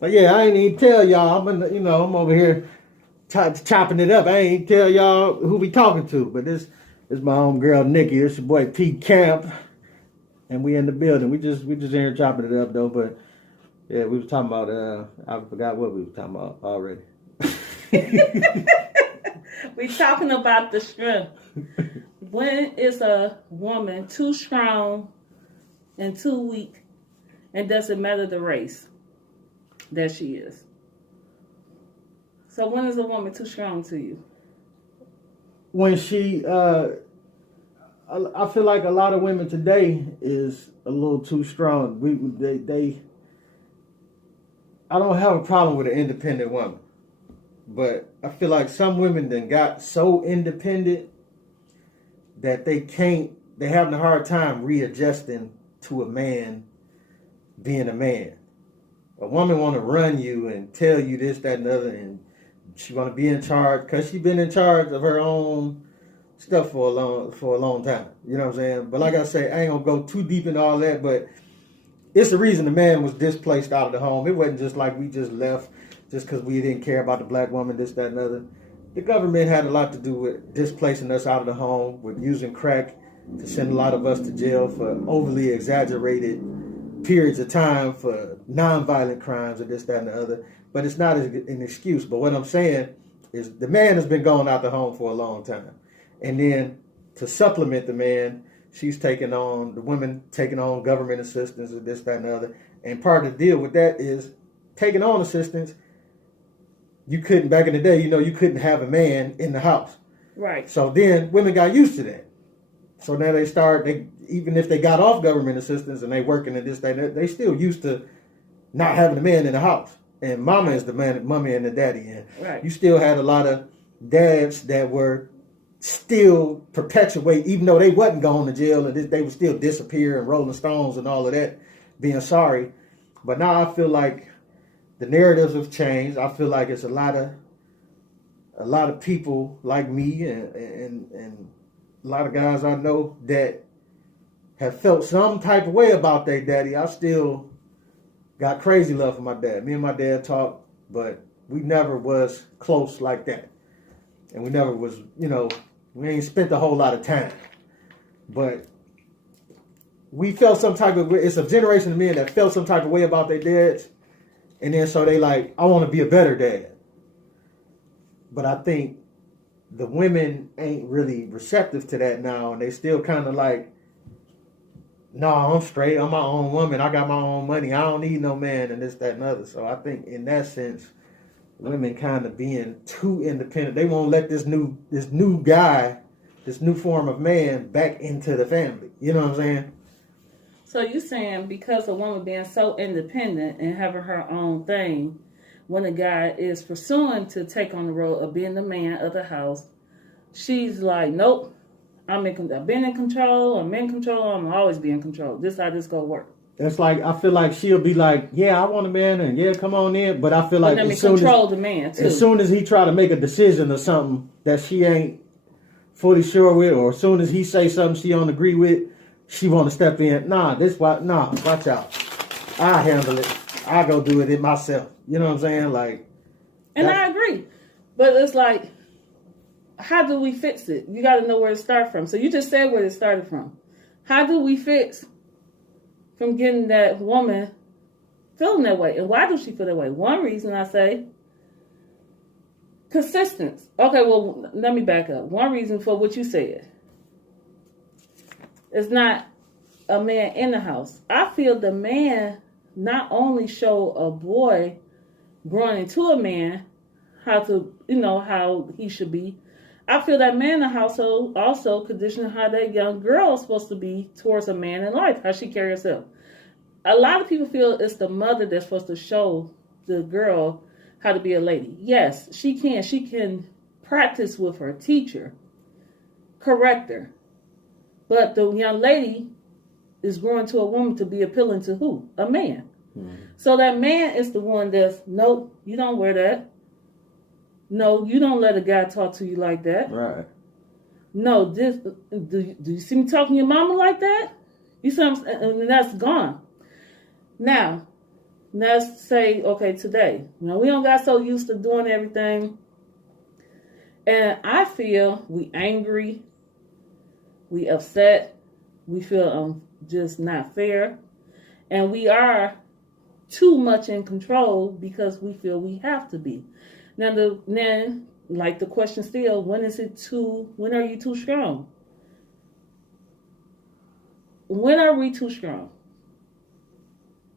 But yeah, I ain't even tell y'all. I'm over here chopping it up. I ain't tell y'all who we talking to. But this my home girl Nikki. This your boy Pete Camp, and we in the building. We just in here chopping it up though. But yeah, we was talking about. I forgot what we was talking about already. We talking about the strength. When is a woman too strong and too weak, and doesn't matter the race that she is? So when is a woman too strong to you? When she, I feel like a lot of women today is a little too strong. I don't have a problem with an independent woman, but I feel like some women then got so independent that they're having a hard time readjusting to a man being a man. A woman want to run you and tell you this, that, and the other, and she want to be in charge because she been in charge of her own stuff for a long time. You know what I'm saying? But like I say, I ain't gonna go too deep into all that. But it's the reason the man was displaced out of the home. It wasn't just like we just left just because we didn't care about the black woman, this, that, and the other. The government had a lot to do with displacing us out of the home, with using crack to send a lot of us to jail for overly exaggerated periods of time for nonviolent crimes and this, that, and the other. But it's not an excuse. But what I'm saying is the man has been going out the home for a long time. And then to supplement the man, the women taking on government assistance and this, that, and the other. And part of the deal with that is taking on assistance. You couldn't, back in the day, you couldn't have a man in the house. Right. So then women got used to that. So now even if they got off government assistance and they working in this, that, they still used to not having a man in the house. And mama is the man, mommy and the daddy. And right. You still had a lot of dads that were still perpetuate, even though they wasn't going to jail and they would still disappear and Rolling Stones and all of that, being sorry. But now I feel like the narratives have changed. I feel like it's a lot of people like me and a lot of guys I know that have felt some type of way about their daddy. I still got crazy love for my dad. Me and my dad talked, but we never was close like that. And we never was, we ain't spent a whole lot of time. But we felt some type of way. It's a generation of men that felt some type of way about their dads. And then so they like, I want to be a better dad. But I think the women ain't really receptive to that now. And they still kind of like, no, I'm straight. I'm my own woman. I got my own money. I don't need no man and this, that, and other. So I think in that sense, women kind of being too independent. They won't let this new guy, this new form of man back into the family. You know what I'm saying? So you saying because a woman being so independent and having her own thing, when a guy is pursuing to take on the role of being the man of the house, she's like, nope, I've been in control, I'm in control, I'm always be in control. This how this go work. That's like, I feel like she'll be like, yeah, I want a man, and yeah, come on in. But I feel like as soon as he try to make a decision or something that she ain't fully sure with, or as soon as he say something she don't agree with, she want to step in. Watch out. I handle it. I go do it myself. You know what I'm saying? Like, and I agree, but it's like, how do we fix it? You got to know where to start from. So you just said where it started from. How do we fix from getting that woman feeling that way? And why does she feel that way? One reason I say consistency. Okay, well, let me back up. One reason for what you said. It's not a man in the house. I feel the man not only show a boy growing into a man how he should be. I feel that man in the household also conditioning how that young girl is supposed to be towards a man in life, how she carry herself. A lot of people feel it's the mother that's supposed to show the girl how to be a lady. Yes, she can. She can practice with her teacher, correct her. But the young lady is growing to a woman to be appealing to who? A man. Mm-hmm. So that man is the one that's, nope, you don't wear that. No, you don't let a guy talk to you like that. Right. No, do you see me talking to your mama like that? You see what I'm saying? And that's gone. Now let's say, okay, today, we don't got so used to doing everything. And I feel we angry, we upset, we feel just not fair. And we are too much in control because we feel we have to be. Now, like the question still, when are you too strong? When are we too strong?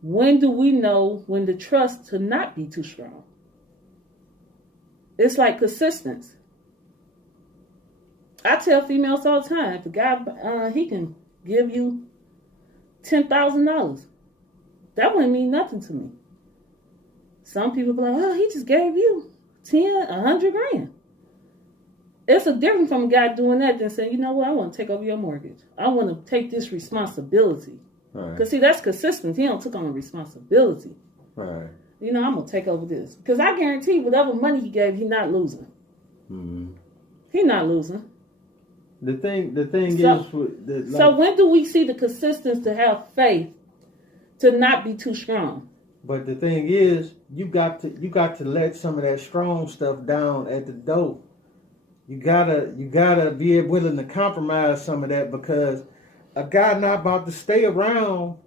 When do we know when to trust to not be too strong? It's like persistence. I tell females all the time, if a guy, he can give you $10,000, that wouldn't mean nothing to me. Some people be like, oh, he just gave you 10, 100 grand. It's a difference from a guy doing that than saying, you know what, I want to take over your mortgage. I want to take this responsibility. Because, see, that's consistent. He don't took on a responsibility. Right. I'm going to take over this. Because I guarantee whatever money he gave, he's not losing. Mm-hmm. He's not losing. The thing is... So when do we see the consistency to have faith to not be too strong? But the thing is, you got to let some of that strong stuff down at the door. You gotta be willing to compromise some of that, because a guy not about to stay around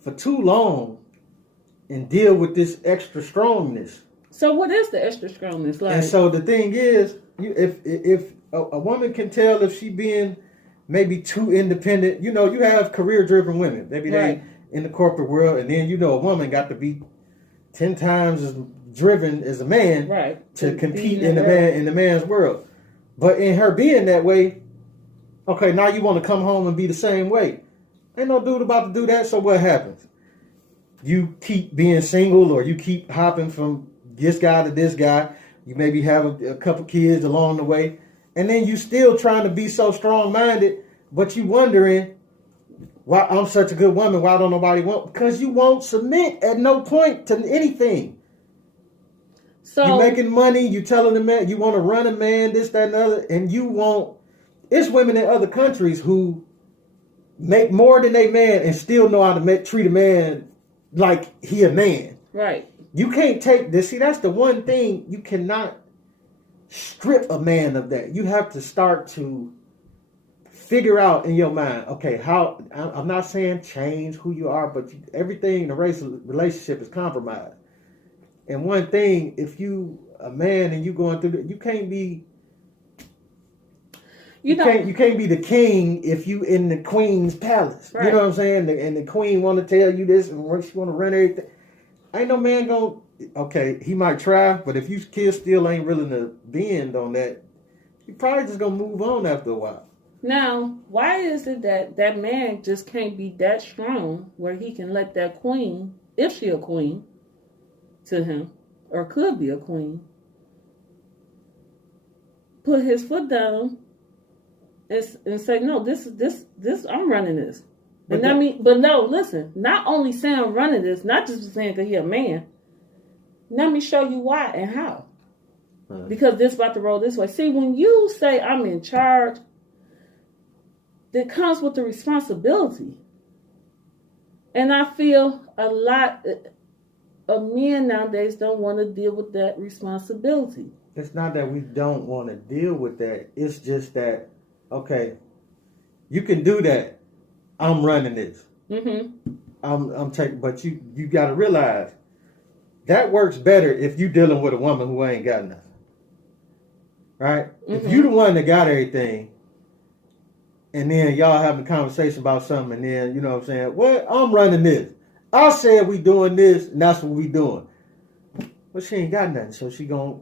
for too long and deal with this extra strongness. So what is the extra strongness like? And so the thing is, if a woman can tell if she being maybe too independent, you have career-driven women. Maybe they in the corporate world, and then a woman got to be 10 times as driven as a man to compete in the man's world. But in her being that way, okay, now you want to come home and be the same way. Ain't no dude about to do that, so what happens? You keep being single, or you keep hopping from this guy to this guy. You maybe have a couple kids along the way. And then you still trying to be so strong-minded, but you wondering, why I'm such a good woman, why don't nobody want? Because you won't submit at no point to anything. So you're making money, you telling the man you want to run a man, this, that, and the other, and you won't. It's women in other countries who make more than they man and still know how to treat a man like he a man. Right. You can't take this. See, that's the one thing, you cannot strip a man of that. You have to start to figure out in your mind, okay, how, I'm not saying change who you are, but everything in a relationship is compromised. And one thing, if you a man and you going through you can't be you can't be the king if you in the queen's palace. Right. You know what I'm saying? And the queen want to tell you this and she want to run everything. Ain't no man going, okay, he might try, but if you kids still ain't willing to bend on that, you probably just gonna move on after a while. Now, why is it that man just can't be that strong where he can let that queen, if she a queen to him, or could be a queen, put his foot down and say, no, this I'm running this. But no, listen, not only saying I'm running this, not just saying because he a man. Let me show you why and how. Because this about to roll this way. See, when you say I'm in charge, that comes with the responsibility. And I feel a lot of men nowadays don't want to deal with that responsibility. It's not that we don't want to deal with that. It's just that, okay, you can do that. I'm running this. Mm-hmm. I'm taking, but you got to realize that works better if you dealing with a woman who ain't got nothing. Right? Mm-hmm. If you the one that got everything, and then y'all having a conversation about something, and then, you know what I'm saying, well, I'm running this. I said we doing this, and that's what we doing. But she ain't got nothing, so she gonna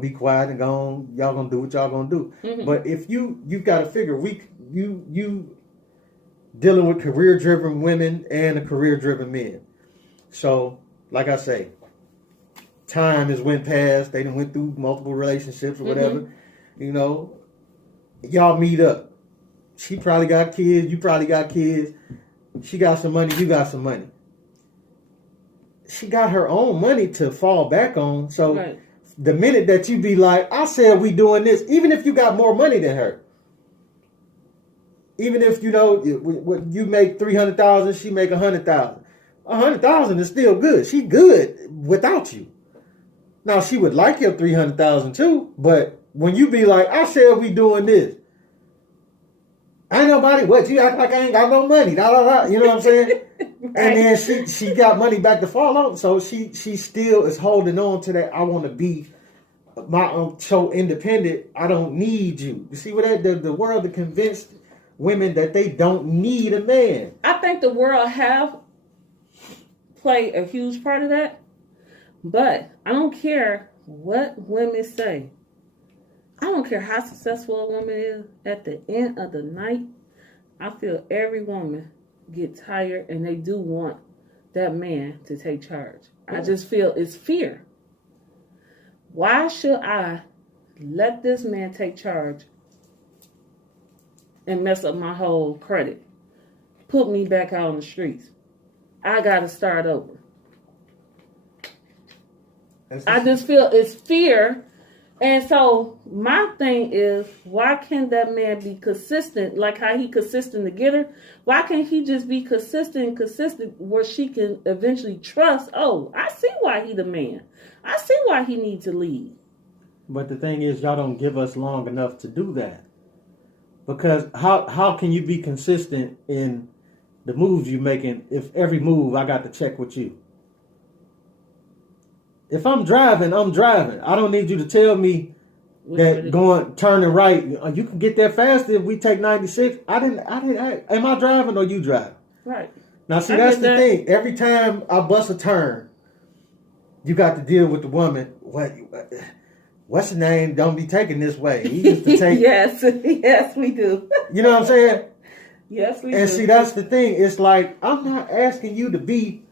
be quiet and gone. Y'all gonna do what y'all gonna do. Mm-hmm. But if you got to figure, you dealing with career-driven women and a career-driven men. So, like I say, time has went past. They done went through multiple relationships or whatever. Mm-hmm. You know, y'all meet up. She probably got kids. You probably got kids. She got some money. You got some money. She got her own money to fall back on. So the minute that you be like, I said we doing this, even if you got more money than her, even if, you know, you make $300,000, she make $100,000. 100,000 is still good. She good without you. Now she would like your 300,000 too, but when you be like, I said we doing this, ain't nobody. What you act like I ain't got no money? Da da da. You know what I'm saying? Right. And then she got money back to fall on, so she still is holding on to that. I want to be my so independent. I don't need you. You see what the world has convinced women that they don't need a man. I think the world have played a huge part of that, but I don't care what women say. I don't care how successful a woman is. At the end of the night, I feel every woman get tired and they do want that man to take charge. I just feel it's fear. Why should I let this man take charge and mess up my whole credit? Put me back out on the streets. I got to start over. I just feel it's fear. And so my thing is, why can't that man be consistent, like how he consistent to get her? Why can't he just be consistent where she can eventually trust, oh, I see why he the man. I see why he needs to lead. But the thing is, y'all don't give us long enough to do that. Because how can you be consistent in the moves you're making if every move I got to check with you? If I'm driving, I'm driving. I don't need you to tell me that turning right, you can get there faster if we take 96. Am I driving or you driving? Right. Now, see, that's the thing. Every time I bust a turn, you got to deal with the woman. What's the name? Don't be taking this way. He used to take. Yes, we do. You know what I'm saying? Yes, we do. And see, that's the thing. It's like, I'm not asking you to be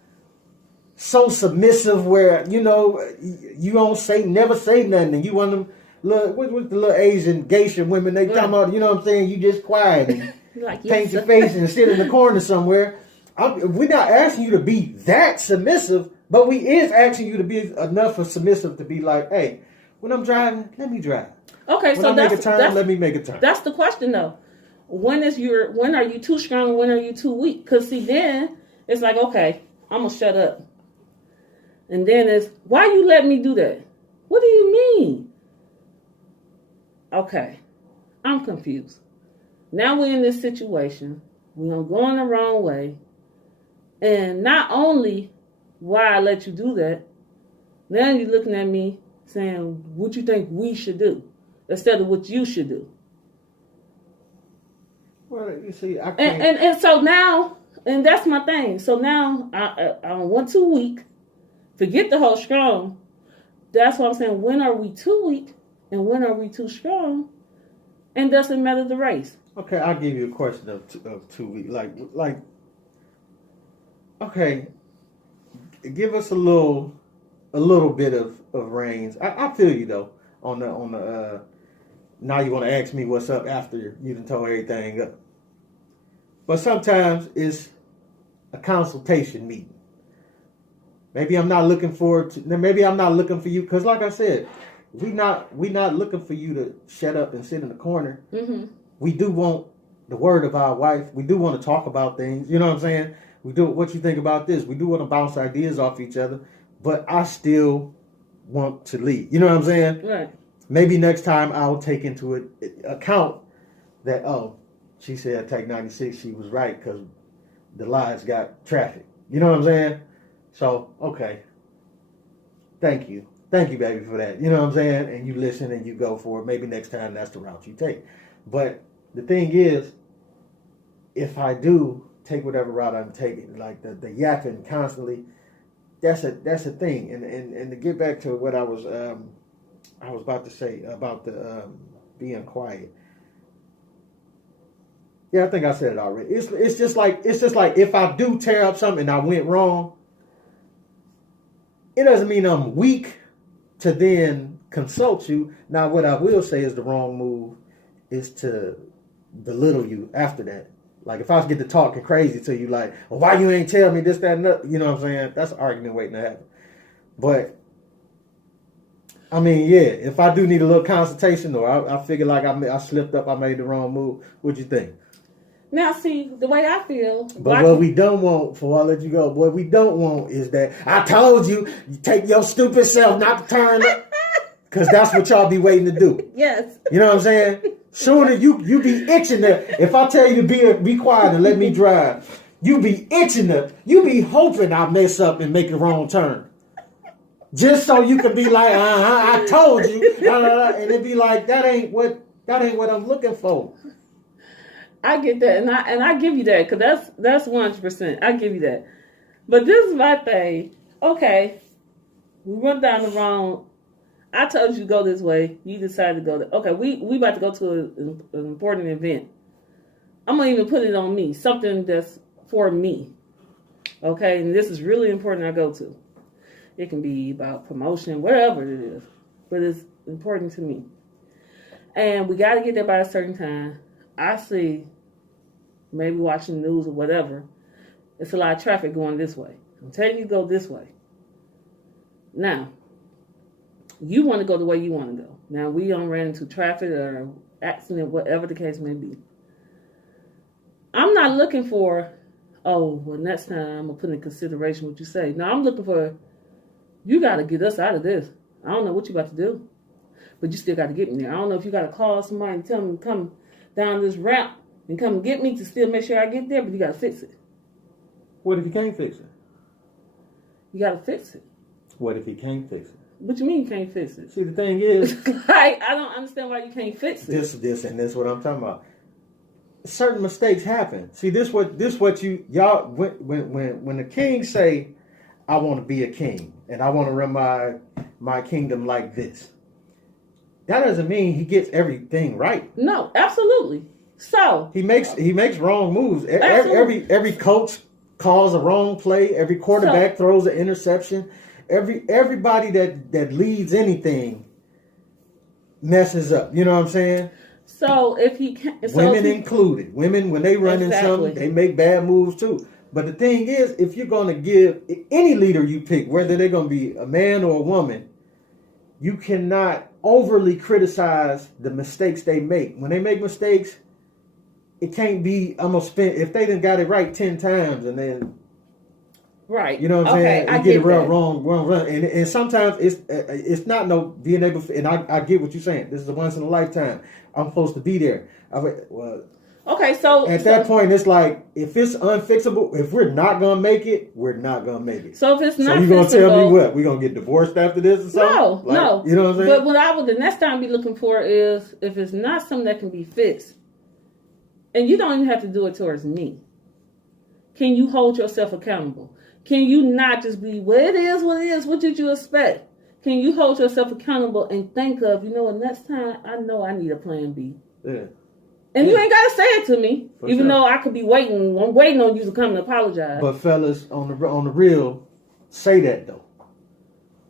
so submissive where, you don't never say nothing. And you want them, with the little Asian geisha women, they talking about, you know what I'm saying? You just quiet and like, paint your face and sit in the corner somewhere. We're not asking you to be that submissive, but we is asking you to be enough of submissive to be like, hey, when I'm driving, let me drive. Okay, when I make a turn, let me make a turn. That's the question though. When are you too strong and when are you too weak? Because see, then it's like, okay, I'm going to shut up. And then it's, why you let me do that? What do you mean? Okay, I'm confused. Now we're in this situation. We're going the wrong way. And not only why I let you do that, now you're looking at me saying, what you think we should do? Instead of what you should do. Well, you see, I can't. And so now, and that's my thing. So now I want too weak. Forget the whole strong. That's what I'm saying. When are we too weak and when are we too strong? And doesn't matter the race. Okay, I'll give you a question of 2 weeks. Like, okay, give us a little bit of reins. I feel you though on the. Now you want to ask me what's up after you done told everything up. But sometimes it's a consultation meeting. Maybe I'm not looking for you because, like I said, we not looking for you to shut up and sit in the corner. Mm-hmm. We do want the word of our wife. We do want to talk about things. You know what I'm saying? We do. What you think about this? We do want to bounce ideas off each other. But I still want to lead. You know what I'm saying? Right. Maybe next time I'll take into account that, she said take 96. She was right because the lights got traffic. You know what I'm saying? So, okay. Thank you. Thank you, baby, for that. You know what I'm saying? And you listen and you go for it. Maybe next time that's the route you take. But the thing is, if I do take whatever route I'm taking, like the yapping constantly, that's a thing. And to get back to what I was about to say about the being quiet. Yeah, I think I said it already. It's just like if I do tear up something and I went wrong, it doesn't mean I'm weak to then consult you. Now, what I will say is the wrong move is to belittle you after that. Like, if I get to talking crazy to you, like, well, why you ain't tell me this, that, and that, you know what I'm saying? That's an argument waiting to happen. But, I mean, yeah, if I do need a little consultation or I figure like I slipped up, I made the wrong move, what'd you think? Now, see, the way I feel. But what we don't want, before I let you go, what we don't want is that I told you, you take your stupid self not to turn up. Because that's what y'all be waiting to do. Yes. You know what I'm saying? Sooner you be itching to, if I tell you to be quiet and let me drive, you be itching to, you be hoping I mess up and make a wrong turn. Just so you can be like, I told you. And it be like, that ain't what I'm looking for. I get that, and I give you that, because that's 100%. I give you that. But this is my thing. Okay, we went down the wrong. I told you to go this way. You decided to go. Okay, we about to go to an important event. I'm gonna even put it on me, something that's for me. Okay, and this is really important. I go to. It can be about promotion, whatever it is, but it's important to me. And we got to get there by a certain time. I see, maybe watching the news or whatever, it's a lot of traffic going this way. I'm telling you to go this way. Now, you want to go the way you want to go. Now, we don't run into traffic or accident, whatever the case may be. I'm not looking for, next time I'm going to put in consideration what you say. No, I'm looking for, you got to get us out of this. I don't know what you about to do, but you still got to get me there. I don't know if you got to call somebody and tell them to come down this ramp and come get me to still make sure I get there, but you got to fix it. What if you can't fix it? You got to fix it. What if you can't fix it? What you mean you can't fix it? See, the thing is, I don't understand why you can't fix it. This what I'm talking about. Certain mistakes happen. See, this what y'all when the king say, I want to be a king and I want to run my kingdom like this. That doesn't mean he gets everything right. No, absolutely. So he makes wrong moves. Every coach calls a wrong play. Every quarterback throws an interception. Everybody that leads anything messes up. You know what I'm saying? So if he can, women included, women when they run in something, they make bad moves too. But the thing is, if you're going to give any leader you pick, whether they're going to be a man or a woman, you cannot overly criticize the mistakes they make. When they make mistakes, it can't be, I'm going to spend, if they done got it right 10 times and then, right. You know what I'm saying? I get it wrong. And sometimes it's not no being able to, and I get what you're saying. This is a once in a lifetime. I'm supposed to be there. Okay, so at that point, it's like, if it's unfixable, if we're not going to make it, we're not going to make it. So if it's not you're going to tell me what? We're going to get divorced after this or something? No. You know what I'm saying? But what I would the next time be looking for is, if it's not something that can be fixed, and you don't even have to do it towards me, can you hold yourself accountable? Can you not just be, it is what it is, what did you expect? Can you hold yourself accountable and think of, next time I know I need a plan B. Yeah. And you ain't got to say it to me, even though I could be waiting. I'm waiting on you to come and apologize. But fellas, on the real, say that though,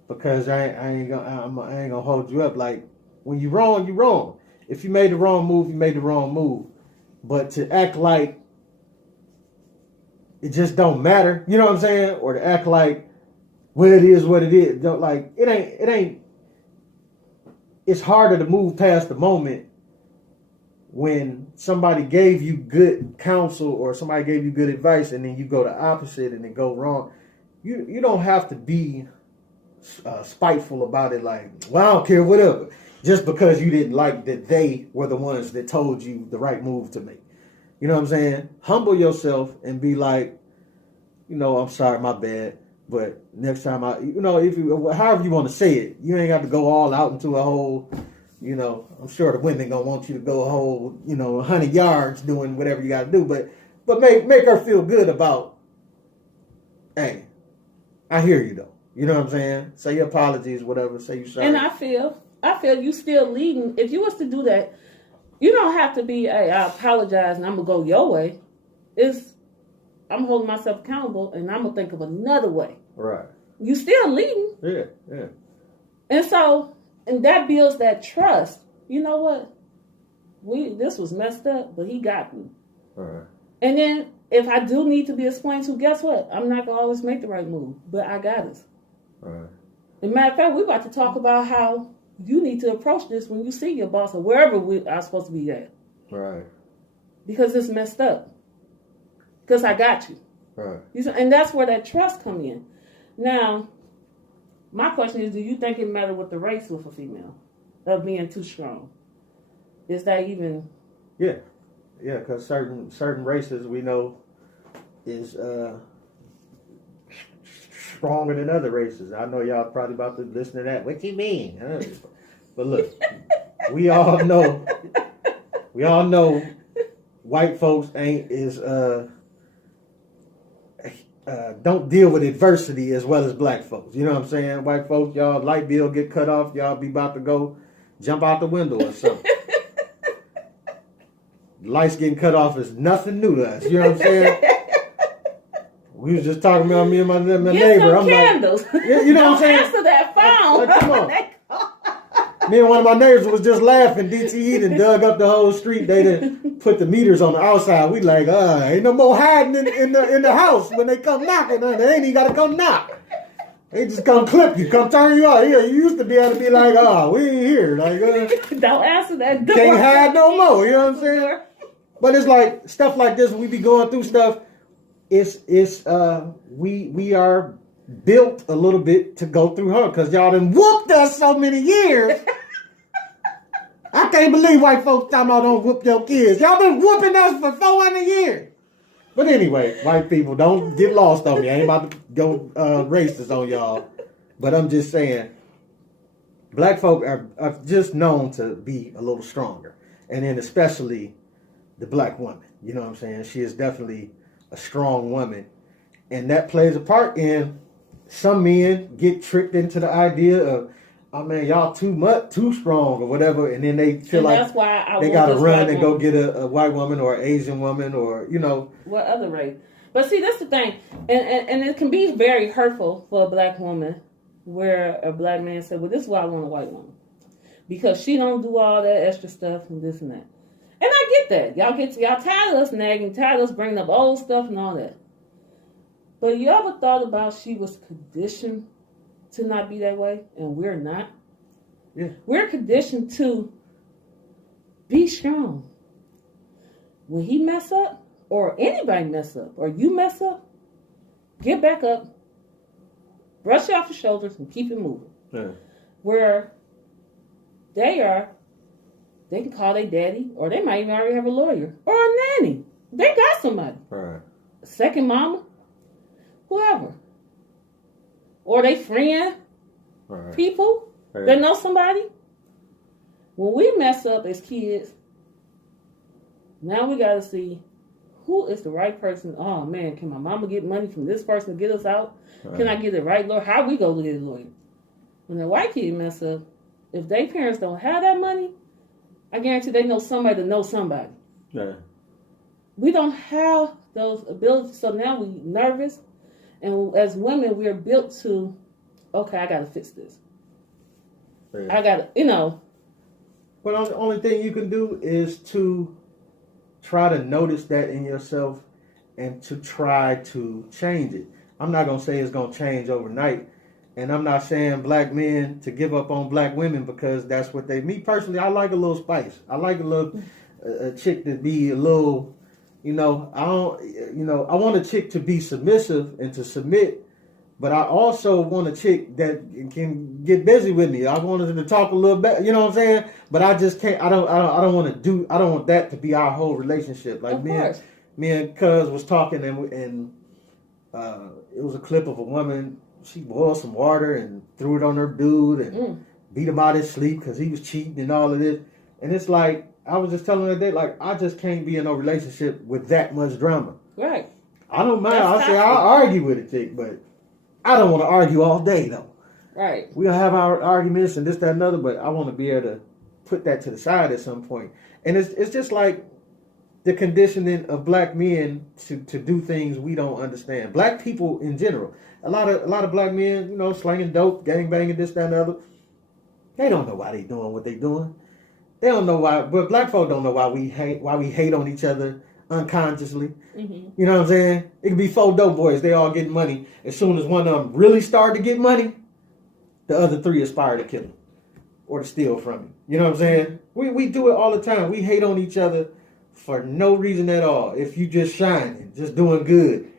because I ain't gonna hold you up. Like, when you wrong, you wrong. If you made the wrong move, you made the wrong move. But to act like it just don't matter, you know what I'm saying? Or to act like, well, it is what it is. Don't, like, it ain't. It's harder to move past the moment when somebody gave you good counsel or somebody gave you good advice and then you go the opposite and it go wrong. You don't have to be spiteful about it. Like, well, I don't care, whatever. Just because you didn't like that they were the ones that told you the right move to make. You know what I'm saying? Humble yourself and be like, I'm sorry, my bad. But next time if you, however you want to say it, you ain't got to go all out into a whole, I'm sure the women gonna want you to go a whole, 100 yards doing whatever you got to do. But make her feel good about, hey, I hear you though. You know what I'm saying? Say your apologies, whatever. Say you sorry. And I feel you still leading. If you was to do that, you don't have to be, hey, I apologize and I'm gonna go your way. I'm holding myself accountable and I'm gonna think of another way. Right. You still leading. Yeah. And that builds that trust. You know what? This was messed up, but he got me. All right. And then if I do need to be explained to, guess what? I'm not gonna always make the right move, but I got us. All right. As a matter of fact, we're about to talk about how you need to approach this when you see your boss or wherever we are supposed to be at. Right. Because it's messed up. because I got you. Right. And that's where that trust come in. Now, my question is, do you think it matters what the race with a female of being too strong? Is that even? Yeah, because certain races we know is stronger than other races. I know y'all probably about to listen to that. What you mean? Huh? But look, we all know white folks don't deal with adversity as well as black folks. You know what I'm saying? White folks, y'all light bill get cut off, y'all be about to go jump out the window or something. Lights getting cut off is nothing new to us. You know what I'm saying? We was just talking about me and my Get neighbor. some I'm candles. like, you know what I'm saying? Answer that phone. Come on. Me and one of my neighbors was just laughing. DTE done dug up the whole street. They done put the meters on the outside. We like, ain't no more hiding in the house when they come knocking. They ain't even got to come knock. They just come clip you, come turn you out. Yeah, you used to be able to be like, we ain't here. Like, don't answer that door. Can't hide no more. You know what I'm saying? But it's like stuff like this. When we be going through stuff, we are built a little bit to go through her because y'all done whooped us so many years. I can't believe white folks talking about don't whoop your kids. Y'all been whooping us for 400 years. But anyway, white people, don't get lost on me. I ain't about to go racist on y'all. But I'm just saying, black folk are just known to be a little stronger. And then especially the black woman. You know what I'm saying? She is definitely a strong woman. And that plays a part in some men get tricked into the idea of, oh man, y'all too strong or whatever, and then they feel like that's why they gotta run and go get a white woman or an Asian woman or what other race. But see, that's the thing, and it can be very hurtful for a black woman where a black man said, "Well, this is why I want a white woman because she don't do all that extra stuff and this and that." And I get that. Y'all tired of us nagging, tired of us bringing up old stuff and all that. But you ever thought about she was conditioned to not be that way, and we're not? Yeah. We're conditioned to be strong. When he mess up, or anybody mess up, or you mess up, get back up, brush it off your shoulders, and keep it moving. Yeah. Where they can call their daddy, or they might even already have a lawyer, or a nanny. They got somebody. Right. Second mama, whoever. Or they friend, right. people right. that know somebody. When we mess up as kids, now we got to see who is the right person. Oh man, can my mama get money from this person to get us out? Right. Can I get the right lawyer? How we go to get a lawyer? When the white kid mess up, if their parents don't have that money, I guarantee they know somebody to know somebody. Yeah. We don't have those abilities, so now we nervous. And as women, we're built to, okay, I got to fix this. Yeah. I got to, Well, the only thing you can do is to try to notice that in yourself and to try to change it. I'm not going to say it's going to change overnight. And I'm not saying black men to give up on black women because that's what me personally, I like a little spice. I like a little, a chick to be a little, I want a chick to be submissive and to submit, but I also want a chick that can get busy with me. I wanted her to talk a little bit, you know what I'm saying? But I just can't. I don't want that to be our whole relationship. Like me and Cuz was talking and it was a clip of a woman. She boiled some water and threw it on her dude and beat him out of his sleep because he was cheating and all of this. And it's like, I was just telling her that, like, I just can't be in a relationship with that much drama. Right. I don't mind. I'll argue with a chick, but I don't want to argue all day, though. Right. We'll have our arguments and this, that, and other, but I want to be able to put that to the side at some point. And it's just like the conditioning of black men to do things we don't understand. Black people in general. A lot of black men, slanging dope, gangbanging, this, that, and the other. They don't know why they doing what they doing. They don't know why, but black folk don't know why we hate on each other unconsciously. Mm-hmm. You know what I'm saying? It could be 4 dope boys. They all get money. As soon as one of them really start to get money, the other 3 aspire to kill him or to steal from him. You know what I'm saying? We do it all the time. We hate on each other for no reason at all. If you just shining, just doing good.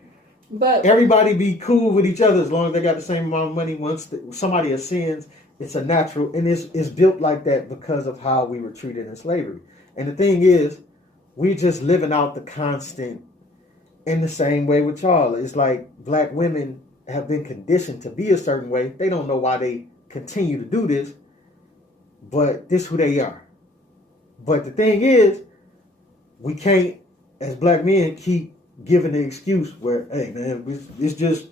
But Everybody be cool with each other as long as they got the same amount of money. Once somebody ascends, it's a natural, and it's built like that because of how we were treated in slavery. And the thing is, we just living out the constant in the same way with y'all. It's like black women have been conditioned to be a certain way. They don't know why they continue to do this, but this is who they are. But the thing is, we can't, as black men, keep giving the excuse where, hey man, it's just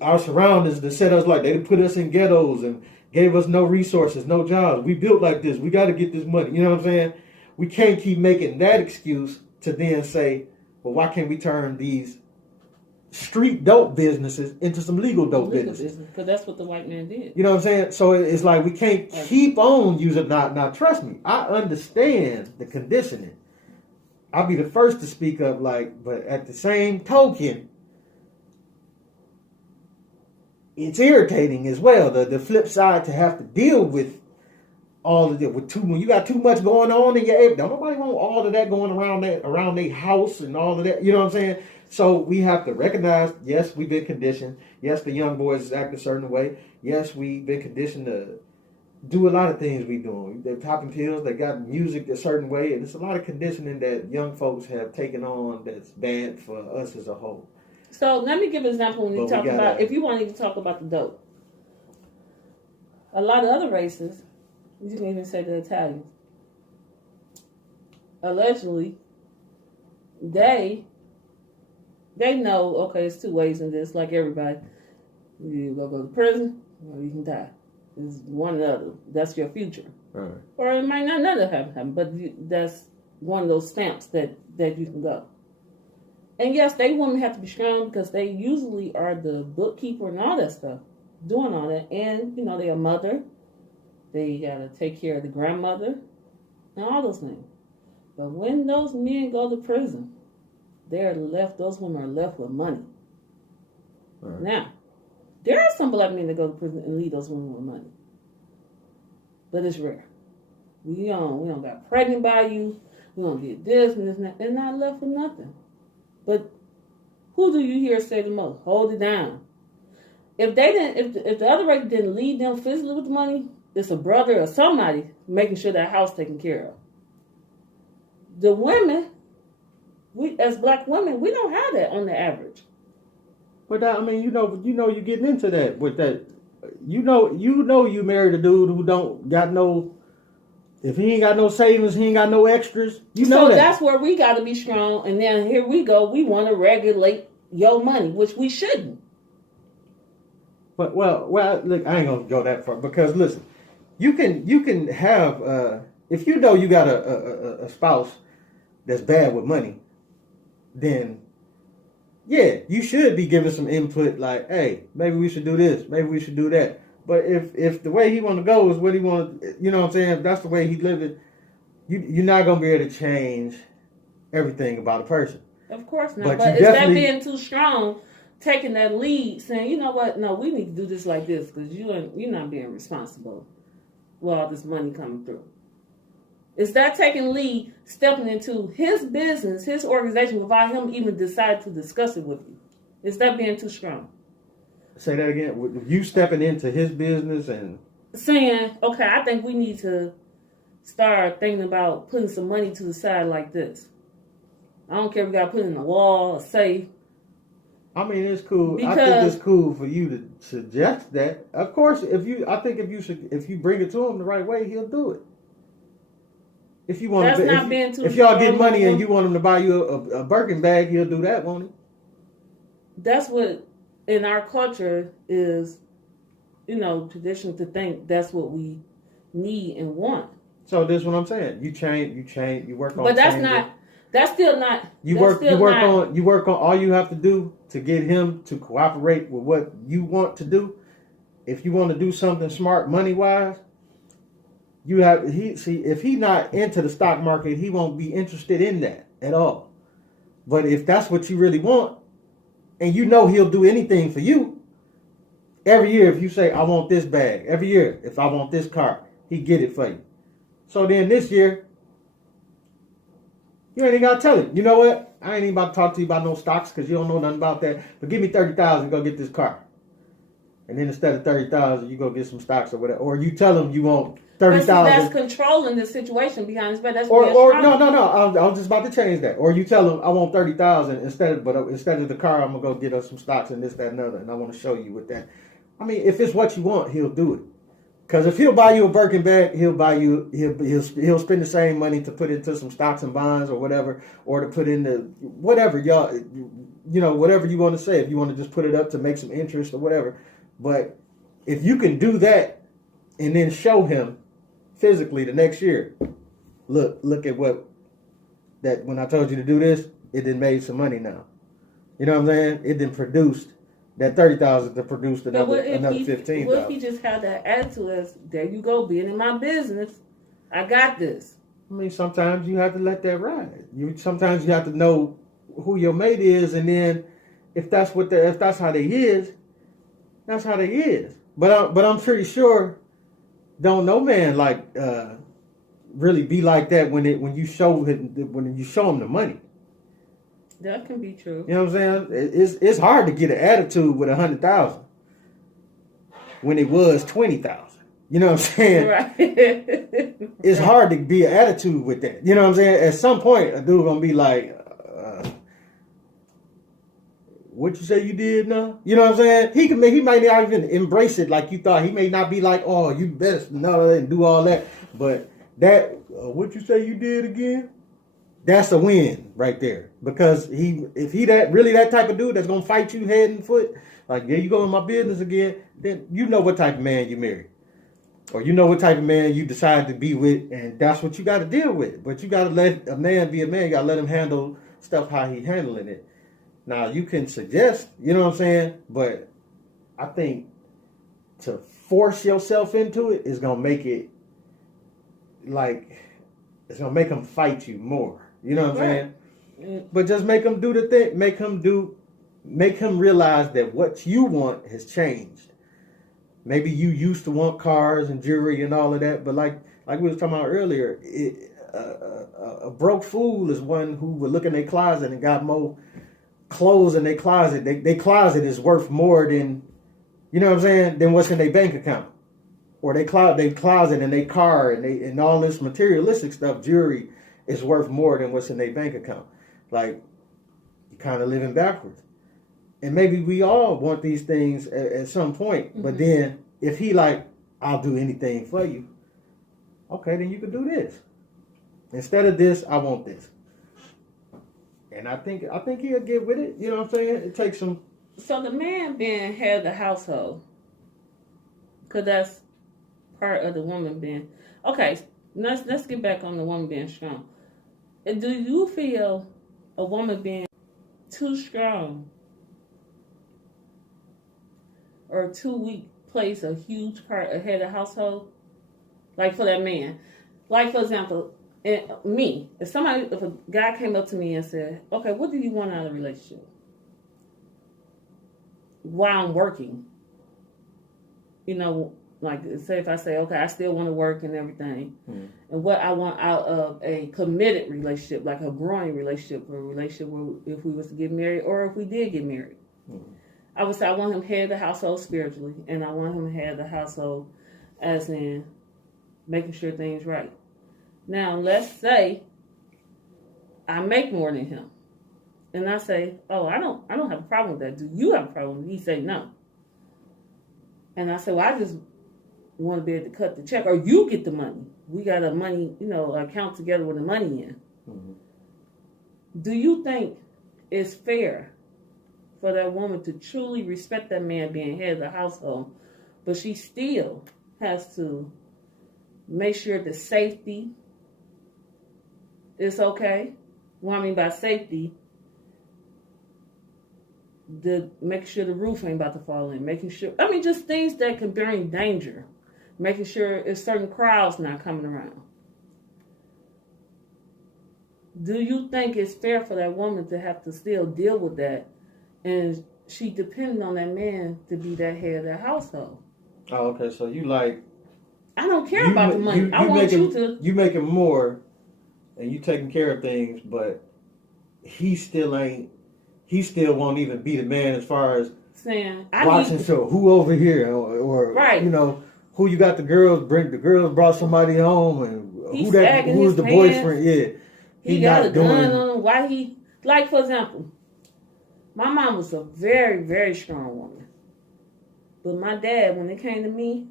our surroundings that set us like they put us in ghettos and gave us no resources, no jobs. We built like this. We got to get this money. You know what I'm saying? We can't keep making that excuse to then say, well, why can't we turn these street dope businesses into some legal dope businesses? Because that's what the white man did. You know what I'm saying? So it's like we can't keep on using. Now, trust me, I understand the conditioning. I'll be the first to speak up, but at the same token, it's irritating as well. The flip side to have to deal with all of it when you got too much going on in your area. Don't nobody want all of that going around their house and all of that. You know what I'm saying? So we have to recognize, yes, we've been conditioned. Yes, the young boys act a certain way. Yes, we've been conditioned to do a lot of things we doing. They're popping pills. They got music a certain way, and it's a lot of conditioning that young folks have taken on that's bad for us as a whole. So let me give an example when you talk about, if you want to talk about the dope. A lot of other races, you can even say the Italians, allegedly, they know, okay, it's two ways in this, like everybody. You go to prison, or you can die. It's one or the other. That's your future. Right. Or it might not never happen, but that's one of those stamps that you can go. And yes, they women have to be strong because they usually are the bookkeeper and all that stuff, doing all that. And, they're a mother. They got to take care of the grandmother and all those things. But when those men go to prison, those women are left with money. Right. Now, there are some black men that go to prison and leave those women with money. But it's rare. We don't got pregnant by you. We don't get this and this and that. They're not left with nothing. But who do you hear say the most? Hold it down. If the other race didn't lead them physically with the money, it's a brother or somebody making sure that house taken care of. The women, we as black women, we don't have that on the average. But you're getting into that with that. You married a dude who don't got no. If he ain't got no savings, he ain't got no extras. So that's where we got to be strong. And then here we go. We want to regulate your money, which we shouldn't. But well, look, I ain't gonna go that far because listen, you can have if you know you got a spouse that's bad with money, then yeah, you should be giving some input like, hey, maybe we should do this, maybe we should do that. But if the way he want to go is what he want, you know what I'm saying? If that's the way he's living, you're not gonna be able to change everything about a person. Of course not. But is that being too strong? Taking that lead, saying, you know what? No, we need to do this like this because you're not being responsible with all this money coming through. Is that taking lead, stepping into his business, his organization, without him even deciding to discuss it with you? Is that being too strong? Say that again. You stepping into his business and saying, okay, I think we need to start thinking about putting some money to the side like this. I don't care if we got to put it in a wall, a safe. I mean, it's cool. I think it's cool for you to suggest that. Of course, if you bring it to him the right way, he'll do it. If you want, if y'all get money and you want him to buy you a Birkin bag, he'll do that, won't he? That's what in our culture is, tradition to think that's what we need and want. So this is what I'm saying. You change, you work on. But that's still not. You work on all you have to do to get him to cooperate with what you want to do. If you want to do something smart money wise, if he's not into the stock market, he won't be interested in that at all. But if that's what you really want, and he'll do anything for you, every year if you say, I want this bag, every year if I want this car, he get it for you. So then this year, You ain't even got to tell him. You know what? I ain't even about to talk to you about no stocks because you don't know nothing about that. But give me $30,000 to go get this car. And then instead of $30,000, you go get some stocks or whatever. Or you tell them you want $30,000. That's controlling the situation behind his back. That's or no. I was just about to change that. Or you tell them I want $30,000 instead of the car, I'm gonna go get us some stocks and this, that, and other. And I want to show you with that. I mean, if it's what you want, he'll do it. Because if he'll buy you a Birkin bag, he'll spend the same money to put into some stocks and bonds or whatever, or to put into whatever y'all, whatever you want to say. If you want to just put it up to make some interest or whatever. But if you can do that and then show him physically the next year, look at that when I told you to do this, it done made some money now. You know what I'm saying? It done produced. That $30,000 to produce another $15,000. What if he just had that attitude as, there you go, being in my business, I got this. I mean, sometimes you have to let that ride. Sometimes you have to know who your mate is, and then if that's how they is, that's how they is. But I'm pretty sure don't no man like really be like that when you show him the money. That can be true. You know what I'm saying? It's hard to get an attitude with 100,000 when it was 20,000. You know what I'm saying? Right. It's hard to be an attitude with that. You know what I'm saying? At some point, a dude gonna be like, "What you say you did now?" You know what I'm saying? He might not even embrace it like you thought. He may not be like, "Oh, you best know and do all that." But that, what you say you did again? That's a win right there, because if he that type of dude that's gonna fight you head and foot, like, there you go in my business again, then you know what type of man you marry, or you know what type of man you decide to be with, and that's what you got to deal with. But you got to let a man be a man. You got to let him handle stuff how he handling it. Now you can suggest, you know what I'm saying, but I think to force yourself into it is gonna make it like it's gonna make him fight you more. You know what I'm saying? But just make him do the thing. Make him realize that what you want has changed. Maybe you used to want cars and jewelry and all of that, but like we was talking about earlier, a broke fool is one who would look in their closet and got more clothes in their closet. Their closet is worth more than, you know what I'm saying, than what's in their bank account. Or they closet and their car and all this materialistic stuff, jewelry, is worth more than what's in their bank account. Like, you're kind of living backwards. And maybe we all want these things at some point. Mm-hmm. But then if he like, I'll do anything for you. Okay, then you can do this. Instead of this, I want this. And I think he'll get with it. You know what I'm saying? It takes some. So the man being head of the household, because that's part of the woman being. Okay, let's get back on the woman being strong. Do you feel a woman being too strong or too weak plays a huge part ahead of the household? Like for that man. Like, for example, if a guy came up to me and said, okay, what do you want out of a relationship? While I'm working. You know, like, say if I say, okay, I still want to work and everything. Mm-hmm. And what I want out of a committed relationship, like a growing relationship, or a relationship where if we was to get married or if we did get married. Mm-hmm. I would say I want him head of the household spiritually, and I want him head of the household as in making sure things right. Now, let's say I make more than him. And I say, oh, I don't have a problem with that. Do you have a problem with it? He say no. And I say, well, I just want to be able to cut the check, or you get the money. We got a money, account together with the money in. Mm-hmm. Do you think it's fair for that woman to truly respect that man being head of the household, but she still has to make sure the safety is okay? What I mean by safety, making sure the roof ain't about to fall in, making sure, just things that can bring danger, making sure if certain crowds not coming around. Do you think it's fair for that woman to have to still deal with that, and she depending on that man to be that head of the household? Oh, okay. So you like... I don't care about the money. I want you to... You making more, and you taking care of things, but he still won't even be the man as far as saying watching so who over here or right. Who you got the girls brought somebody home and who was the boyfriend. Yeah. He got a gun on him. Why he, like, for example, my mom was a very, very strong woman. But my dad, when it came to me,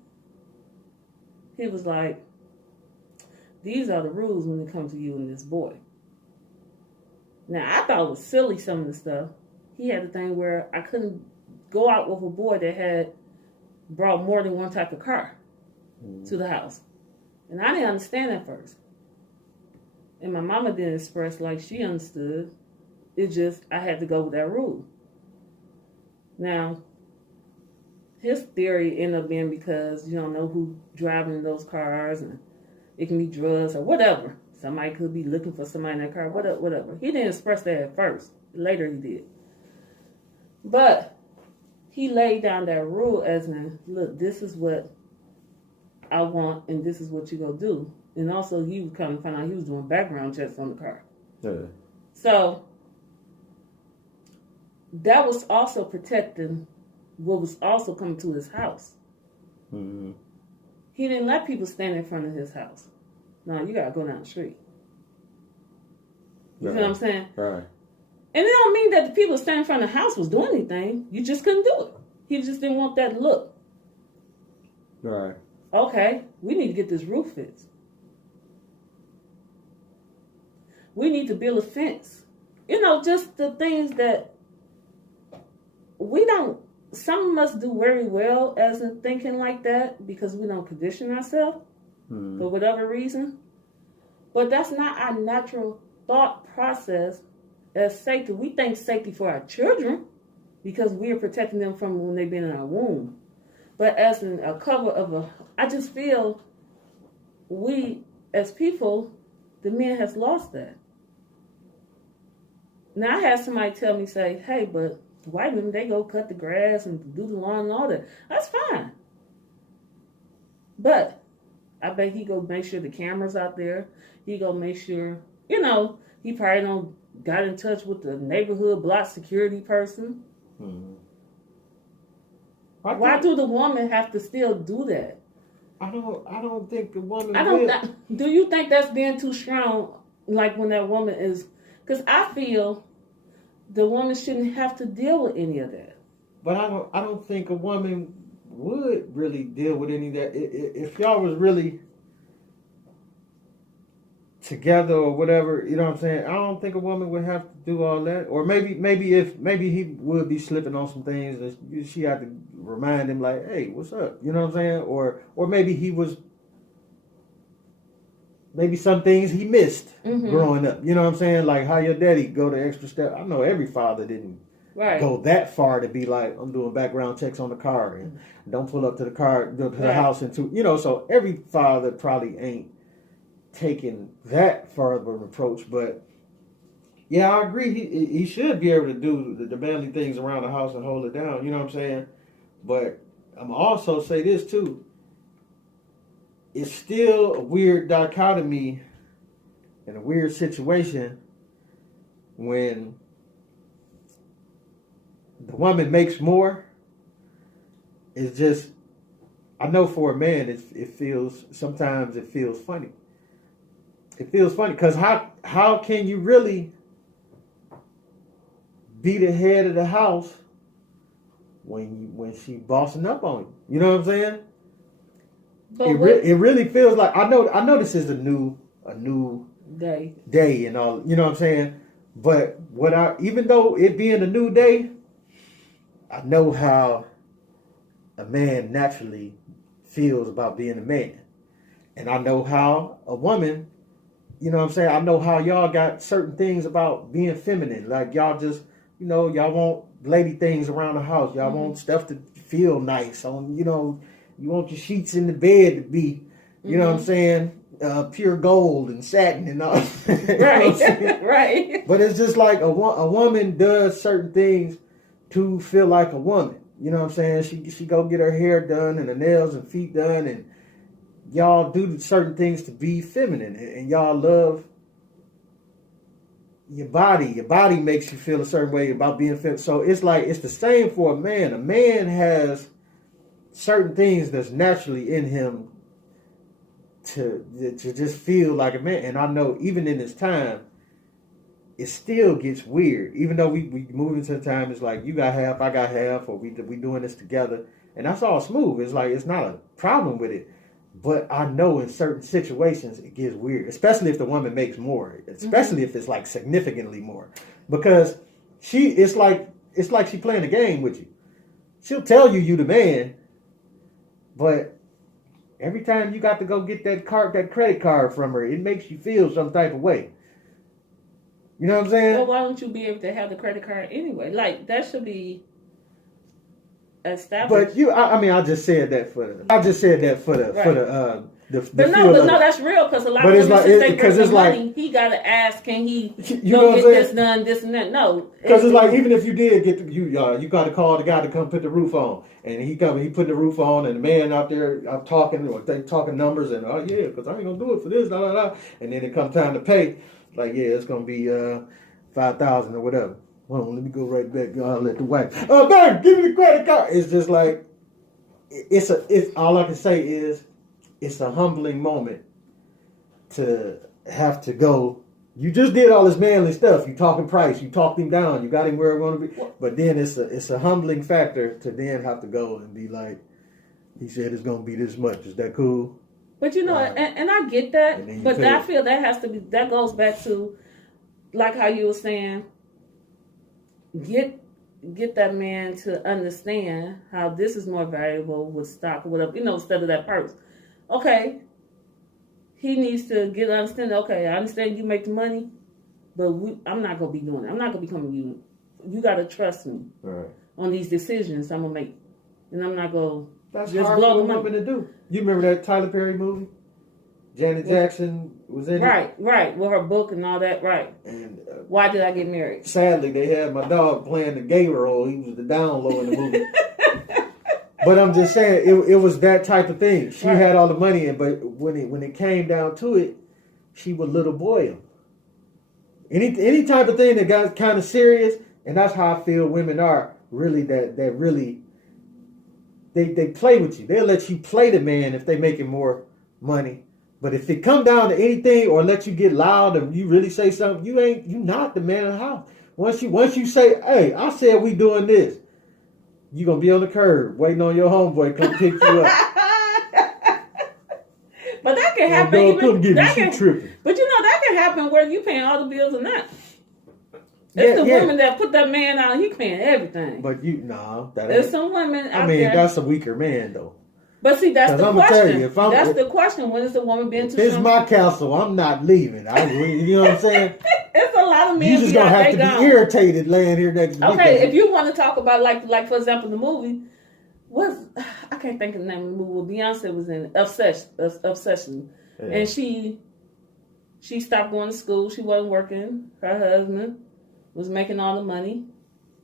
he was like, these are the rules when it comes to you and this boy. Now, I thought it was silly, some of the stuff. He had the thing where I couldn't go out with a boy that had brought more than one type of car to the house. And I didn't understand at first. And my mama didn't express like she understood. It's just I had to go with that rule. Now, his theory ended up being because you don't know who driving those cars and it can be drugs or whatever. Somebody could be looking for somebody in that car, whatever. He didn't express that at first. Later he did. But he laid down that rule as in, look, this is what I want and this is what you go do. And also he was kind of find out he was doing background checks on the car. Yeah. So that was also protecting what was also coming to his house. Mm-hmm. He didn't let people stand in front of his house. No, you gotta go down the street. You feel what I'm saying? Right. And it don't mean that the people standing in front of the house was doing anything. You just couldn't do it. He just didn't want that look. Right. Okay, we need to get this roof fixed. We need to build a fence. You know, just the things that we don't, some of us do very well as in thinking like that because we don't condition ourselves for whatever reason. But that's not our natural thought process as safety. We think safety for our children because we are protecting them from when they've been in our womb. But as in a cover of I just feel we as people, the men has lost that. Now I had somebody tell me, say, hey, but white women, they go cut the grass and do the lawn and all that. That's fine. But I bet he go make sure the camera's out there. He go make sure, you know, he probably don't got in touch with the neighborhood block security person. Mm-hmm. Why do the woman have to still do that? I don't think the woman do you think that's being too strong? Like when that woman is, because I feel the woman shouldn't have to deal with any of that. But I don't think a woman would really deal with any of that. If y'all was really together or whatever, you know what I'm saying? I don't think a woman would have to do all that. Or maybe he would be slipping on some things and she had to remind him like, hey, what's up? You know what I'm saying? Or maybe he was, maybe some things he missed growing up. You know what I'm saying? Like how your daddy go the extra step. I know every father didn't go that far to be like, I'm doing background checks on the car and don't pull up to the car, to the house and you know, so every father probably ain't taking that far of an approach, but yeah, I agree. He should be able to do the manly things around the house and hold it down. You know what I'm saying? But I'm also say this too. It's still a weird dichotomy and a weird situation when the woman makes more. It's just, I know for a man, sometimes it feels funny. It feels funny because how can you really be the head of the house when she bossing up on you? You know what I'm saying? But it really feels like I know this is a new day and all. You know what I'm saying? But even though it being a new day, I know how a man naturally feels about being a man, and I know how a woman. You know what I'm saying? I know how y'all got certain things about being feminine. Like y'all just, you know, y'all want lady things around the house. Y'all want stuff to feel nice. You know, you want your sheets in the bed to be, you know what I'm saying, pure gold and satin and all. Right, right. But it's just like a woman does certain things to feel like a woman. You know what I'm saying? She go get her hair done and her nails and feet done and y'all do certain things to be feminine, and y'all love your body makes you feel a certain way about being fit. So it's like it's the same for a man. A man has certain things that's naturally in him to just feel like a man. And I know even in this time, it still gets weird. Even though we move into the time, it's like you got half, I got half, or we doing this together, and that's all smooth. It's like it's not a problem with it. But I know in certain situations it gets weird, especially if the woman makes more, especially if it's like significantly more, because it's like she playing a game with you. She'll tell you the man, but every time you got to go get that credit card from her, it makes you feel some type of way. You know what I'm saying? Well, why don't you be able to have the credit card anyway? Like that should be established. But I just said that for the But no, that's real because a lot of women since they bring the money, he gotta ask, can he go get this done, this and that? No, because it's like even if you did get you got to call the guy to come put the roof on, and he put the roof on, and the man out there talking or they talking numbers, and oh yeah, because I ain't gonna do it for this, and then it comes time to pay, like yeah, it's gonna be $5,000 or whatever. Well, let me go right back. I'll let the wife. Babe, give me the credit card. It's just like it's all I can say is it's a humbling moment to have to go. You just did all this manly stuff. You talking price. You talked him down. You got him where it want to be. But then it's a humbling factor to then have to go and be like, he said it's gonna be this much. Is that cool? But you know, and I get that. But I feel that goes back to like how you were saying. Get that man to understand how this is more valuable with stock or whatever, instead of that purse. Okay, he needs to understand. Okay, I understand you make the money, but I'm not gonna be doing it. I'm not gonna be coming to you. You gotta trust me on these decisions I'm gonna make, and I'm not gonna just blow the the money to do. You remember that Tyler Perry movie? Janet Jackson was in it. Right, with her book and all that, right. And Why Did I Get Married? Sadly, they had my dog playing the gay role. He was the down low in the movie. But I'm just saying, it was that type of thing. She had all the money, but when it came down to it, she would little boy him. Any type of thing that got kind of serious, and that's how I feel women are really that really they play with you. They'll let you play the man if they making more money. But if it come down to anything or let you get loud and you really say something, you not the man of the house. Once you say, hey, I said we doing this, you gonna be on the curb waiting on your homeboy come pick you up. But that can happen. Tripping. But that can happen where you paying all the bills or not. It's the women that put that man out. He paying everything. But there's some women out there. That's a weaker man though. But see, that's the question. That's the question. When is the woman being too strong? This is my castle. I'm not leaving. You know what I'm saying? It's a lot of men. You just gonna have to be irritated laying here next to me. Okay, if you want to talk about like for example, the movie I can't think of the name of the movie. Beyonce was in Obsession, and she stopped going to school. She wasn't working. Her husband was making all the money.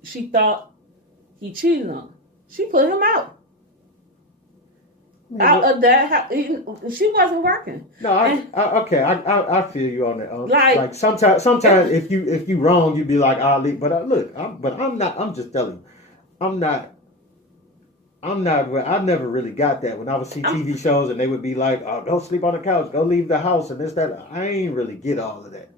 She thought he cheated on her. She put him out. Out of that, she wasn't working. No, I feel you on that. Like sometimes if you wrong, you be like, I'll leave. But I'm not. I'm just telling you, I'm not. I never really got that when I would see TV shows and they would be like, oh, go sleep on the couch, go leave the house, and this that. I ain't really get all of that.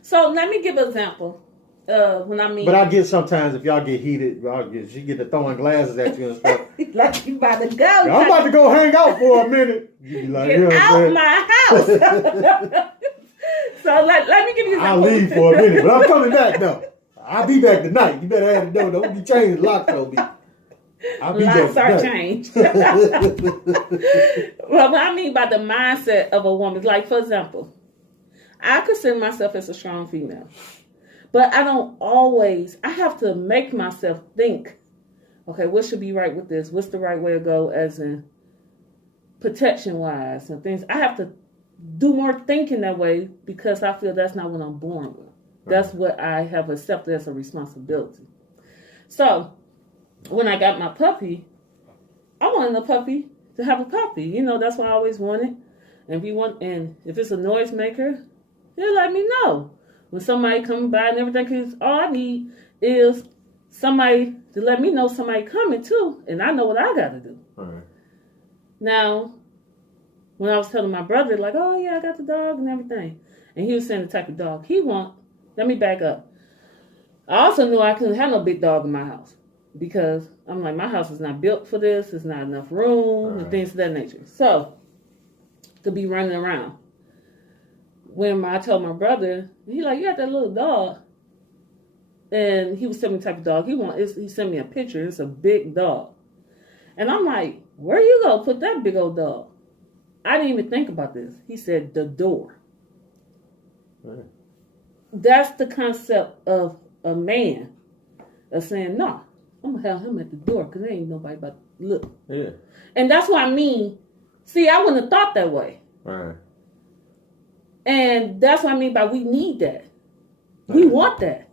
So let me give an example. But I get sometimes if y'all get heated, she get to throwing glasses at you and stuff. Like you about to go. I'm about to go hang out for a minute. You be like, get out my house. So let me give you an example. I'll leave for a minute, but I'm coming back though. I'll be back tonight. You better have the door. Don't be changing the lock though. I'll be Locks are changed. Well, what I mean by the mindset of a woman, like for example, I consider myself as a strong female. But I have to make myself think, okay, what should be right with this? What's the right way to go as in protection-wise and things? I have to do more thinking that way because I feel that's not what I'm born with. That's what I have accepted as a responsibility. So, when I got my puppy, I wanted the puppy to have a puppy. That's what I always wanted. And if it's a noisemaker, they'll let me know. when somebody comes by and everything, because all I need is somebody to let me know somebody coming too, and I know what I got to do. All right. Now, when I was telling my brother, like, oh yeah, I got the dog and everything, and he was saying the type of dog he want. Let me back up. I also knew I couldn't have no big dog in my house because I'm like, my house is not built for this. There's not enough room and things of that nature. So, to be running around. When I told my brother, he like, you got that little dog. And he was telling me the type of dog he sent me a picture. It's a big dog. And I'm like, where you go put that big old dog? I didn't even think about this. He said, the door. Right. That's the concept of a man of saying, no, I'm going to have him at the door because there ain't nobody about to look. Yeah. And that's what I mean. See, I wouldn't have thought that way. Right. And that's what I mean by we need that. We want that.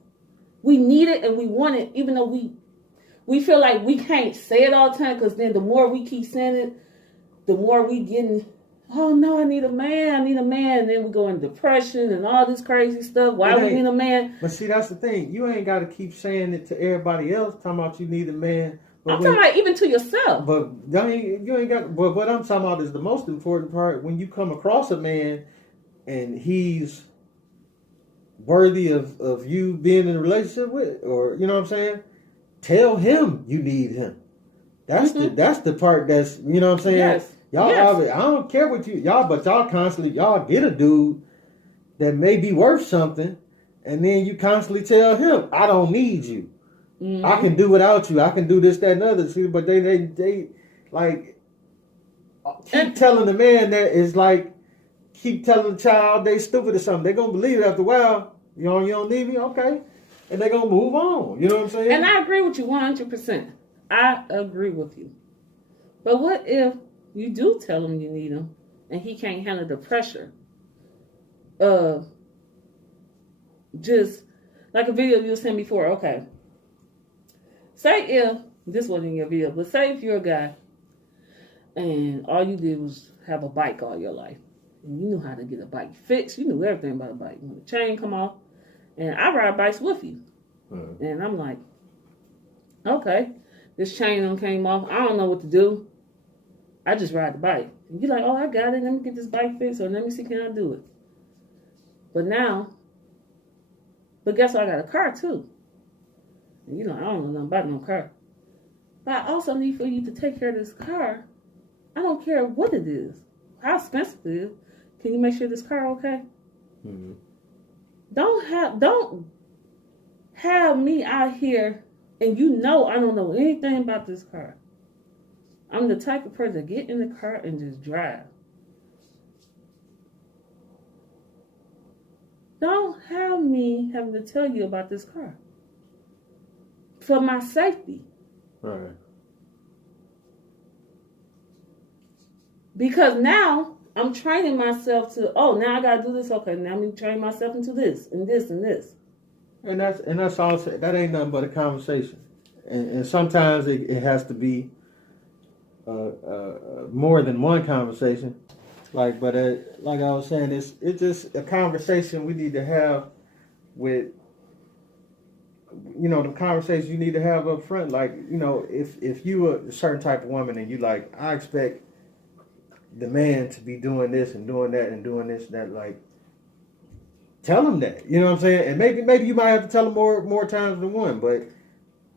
We need it and we want it, even though we feel like we can't say it all the time, because then the more we keep saying it, the more we getting, oh no, I need a man. And then we go into depression and all this crazy stuff. Why we need a man? But see, that's the thing. You ain't got to keep saying it to everybody else, talking about you need a man. But I'm talking about even to yourself. But you ain't got. But what I'm talking about is the most important part. When you come across a man and he's worthy of you being in a relationship with, or you know what I'm saying, tell him you need him. That's the part that's, you know what I'm saying. Yes. Y'all, I don't care what but y'all constantly get a dude that may be worth something, and then you constantly tell him, I don't need you. Mm-hmm. I can do without you. I can do this, that, and other. See, but they like keep telling the man that is like, keep telling the child they stupid or something. They're gonna believe it after a while. You don't need me, okay? And they're gonna move on. You know what I'm saying? And I agree with you 100%. I agree with you. But what if you do tell him you need him and he can't handle the pressure of just like a video you were saying before? Okay. Say if this wasn't in your video, but say if you're a guy and all you did was have a bike all your life. And you knew how to get a bike fixed. You knew everything about a bike. When the chain come off. And I ride bikes with you. Mm-hmm. And I'm like, okay, this chain done came off. I don't know what to do. I just ride the bike. And you're like, oh, I got it. Let me get this bike fixed. Or let me see, can I do it? But guess what? I got a car too. And you're like, I don't know nothing about no car. But I also need for you to take care of this car. I don't care what it is. How expensive it is. Can you make sure this car okay? Mm-hmm. Don't have me out here and you know I don't know anything about this car. I'm the type of person to get in the car and just drive. Don't have me having to tell you about this car. For my safety. All right. Because now I'm training myself to, now I gotta do this. Okay, now I'm training myself into this and this and this. And that's all. That ain't nothing but a conversation. And sometimes it has to be more than one conversation. Like I was saying, it's just a conversation we need to have with, the conversation you need to have up front. Like, if you are a certain type of woman and you like, I expect the man to be doing this and doing that and doing this and that, like, tell him that. You know what I'm saying? And maybe you might have to tell him more times than one, but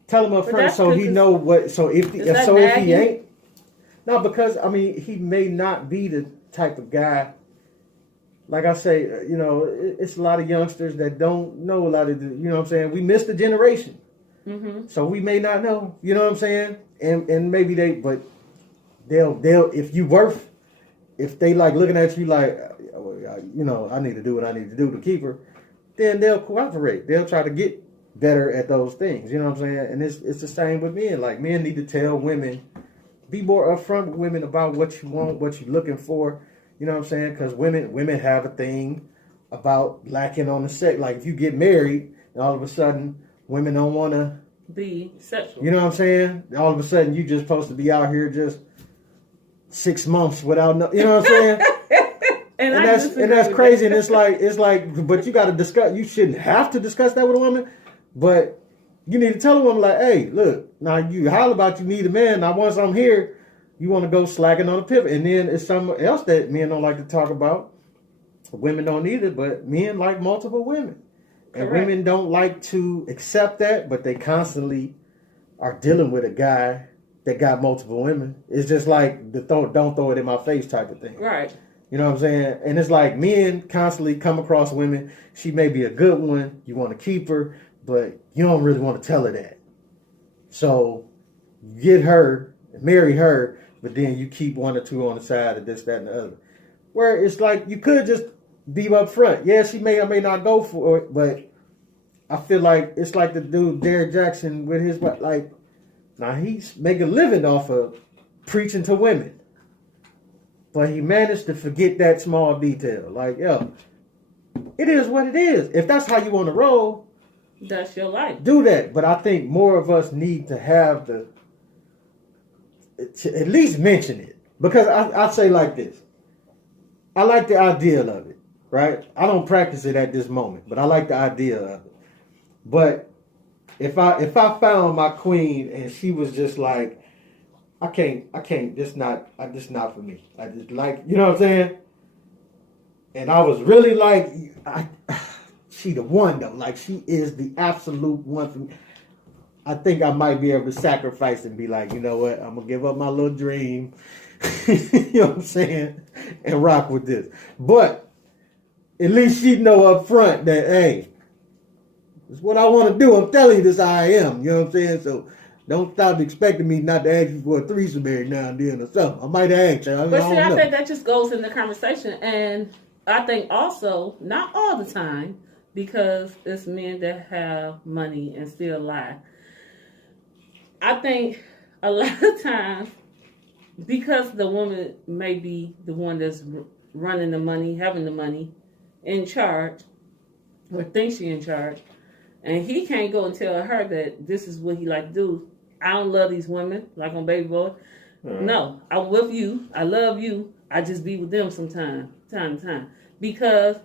tell him up front so he know what. So if he ain't, no, because he may not be the type of guy. Like I say, it's a lot of youngsters that don't know a lot of the. You know what I'm saying? We missed the generation, so we may not know. You know what I'm saying? And maybe they'll if they like looking at you like, I need to do what I need to do to keep her, then they'll cooperate. They'll try to get better at those things. You know what I'm saying? And it's the same with men. Like, men need to tell women, be more upfront with women about what you want, what you're looking for. You know what I'm saying? Because women have a thing about lacking on the sex. Like, if you get married and all of a sudden women don't want to be sexual. You know what I'm saying? All of a sudden you just supposed to be out here just 6 months without you know what I'm saying? And that's crazy. And it's like, but you got to discuss. You shouldn't have to discuss that with a woman, but you need to tell a woman like, hey, look, now you holler about you need a man. Now once I'm here, you want to go slacking on a pivot, and then it's something else that men don't like to talk about. Women don't either, but men like multiple women, and Correct. women don't like to accept that, but they constantly are dealing with a guy that got multiple women. It's just like the don't throw it in my face type of thing. Right. You know what I'm saying? And it's like men constantly come across women. She may be a good one. You want to keep her, but you don't really want to tell her that. So you get her, marry her, but then you keep one or two on the side of this, that, and the other. Where it's like you could just be up front. Yeah, she may or may not go for it, but I feel like it's like the dude Derrick Jackson with his like. Now he's making a living off of preaching to women, but he managed to forget that small detail. Like, yo, it is what it is. If that's how you want to roll, that's your life. Do that. But I think more of us need to have to at least mention it, because I say like this. I like the idea of it, right? I don't practice it at this moment, but I like the idea of it. But if I found my queen and she was just like, I can't, just not for me. I just like, you know what I'm saying? And I was really like, she the one though. Like, she is the absolute one for me. I think I might be able to sacrifice and be like, you know what? I'm gonna give up my little dream. You know what I'm saying? And rock with this. But at least she know up front that, hey, it's what I want to do. I'm telling you this, I am. You know what I'm saying? So don't stop expecting me not to ask you for a threesome every now and then or something. I might ask you. I think that just goes in the conversation. And I think also, not all the time, because it's men that have money and still lie. I think a lot of times, because the woman may be the one that's running the money, having the money, in charge, or thinks she in charge, and he can't go and tell her that this is what he like to do. I don't love these women, like on Baby Boy. No, I'm with you. I love you. I just be with them time to time. Because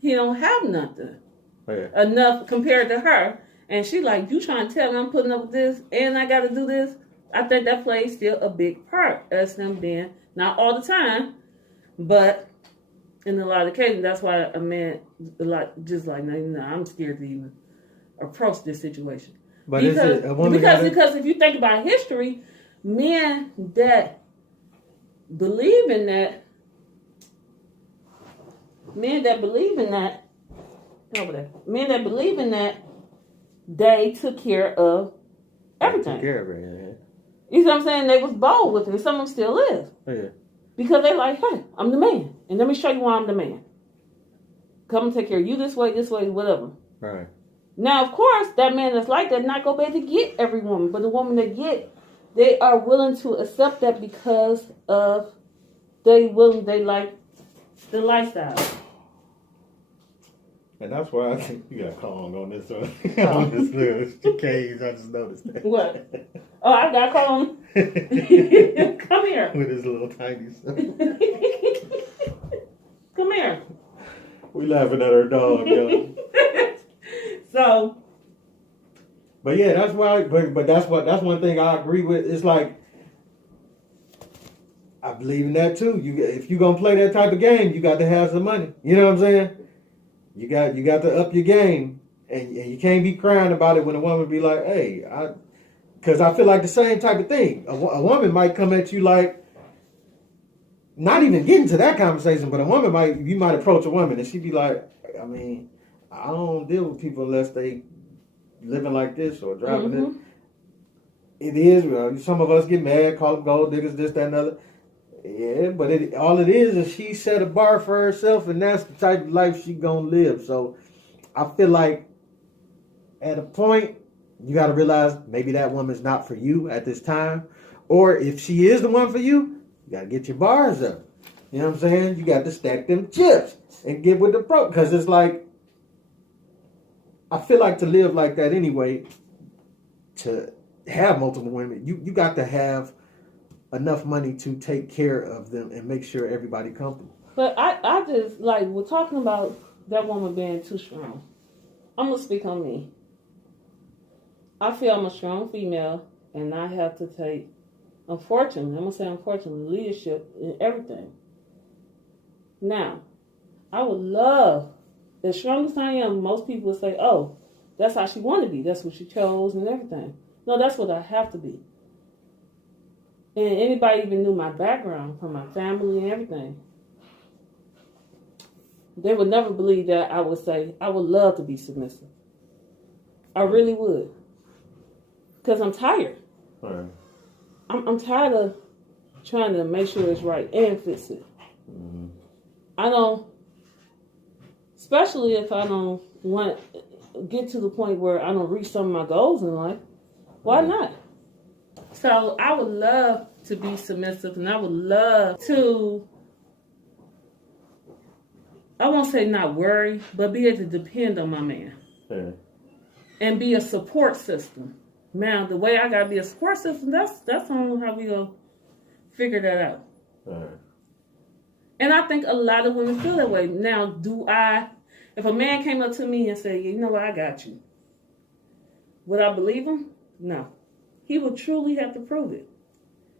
he don't have nothing enough compared to her. And she like, you trying to tell me I'm putting up with this and I got to do this? I think that plays still a big part as him being, not all the time, but in a lot of cases, that's why a man, just like, no, I'm scared to even approach this situation. But because if you think about history, men that believe in that, they took care of everything. Took care of it, yeah. You see what I'm saying? They was bold with it, and some of them still is. Yeah. Because they like, hey, I'm the man, and let me show you why I'm the man. Come and take care of you this way, whatever. Right. Now, of course, that man that's like that not go back to get every woman, but the woman they get, they are willing to accept that because of they like the lifestyle. And that's why I think you got Kong on this one. On this little cage, I just noticed that. What? Oh, I got Kong. Come here. With his little tiny stuff. Come here. We laughing at our dog, yo. So. But yeah, that's why. But that's one thing I agree with. It's like, I believe in that too. If you gonna play that type of game, you got to have some money. You know what I'm saying? You got to up your game, and you can't be crying about it when a woman be like, hey, because I feel like the same type of thing. A woman might come at you like, not even getting to that conversation, but you might approach a woman and she be like, I mean, I don't deal with people unless they living like this or driving it. It is, some of us get mad, call them gold diggers, this, that, and other. Yeah, but all it is she set a bar for herself, and that's the type of life she gonna live. So I feel like at a point, you got to realize maybe that woman's not for you at this time. Or if she is the one for you, you got to get your bars up. You know what I'm saying? You got to stack them chips and get with the pro. Because it's like, I feel like to live like that anyway, to have multiple women, you got to have enough money to take care of them and make sure everybody comfortable. But I just like we're talking about that woman being too strong. I'm gonna speak on me. I feel I'm a strong female, and I have to take, unfortunately, I'm gonna say unfortunately, leadership in everything. Now, I would love, as strong as I am, most people would say, "Oh, that's how she wanted to be. That's what she chose, and everything." No, that's what I have to be. And anybody even knew my background from my family and everything, they would never believe that I would say I would love to be submissive. I really would, because I'm tired. Right. I'm tired of trying to make sure it's right and fix it. Mm-hmm. I don't, especially if I don't want get to the point where I don't reach some of my goals in life. Why not? So I would love to be submissive, and I would love to, I won't say not worry, but be able to depend on my man. Yeah. And be a support system. Now, the way I gotta be a support system, that's on how we gonna figure that out. Right. And I think a lot of women feel that way. Now, if a man came up to me and said, "You know what, I got you," would I believe him? No. He would truly have to prove it.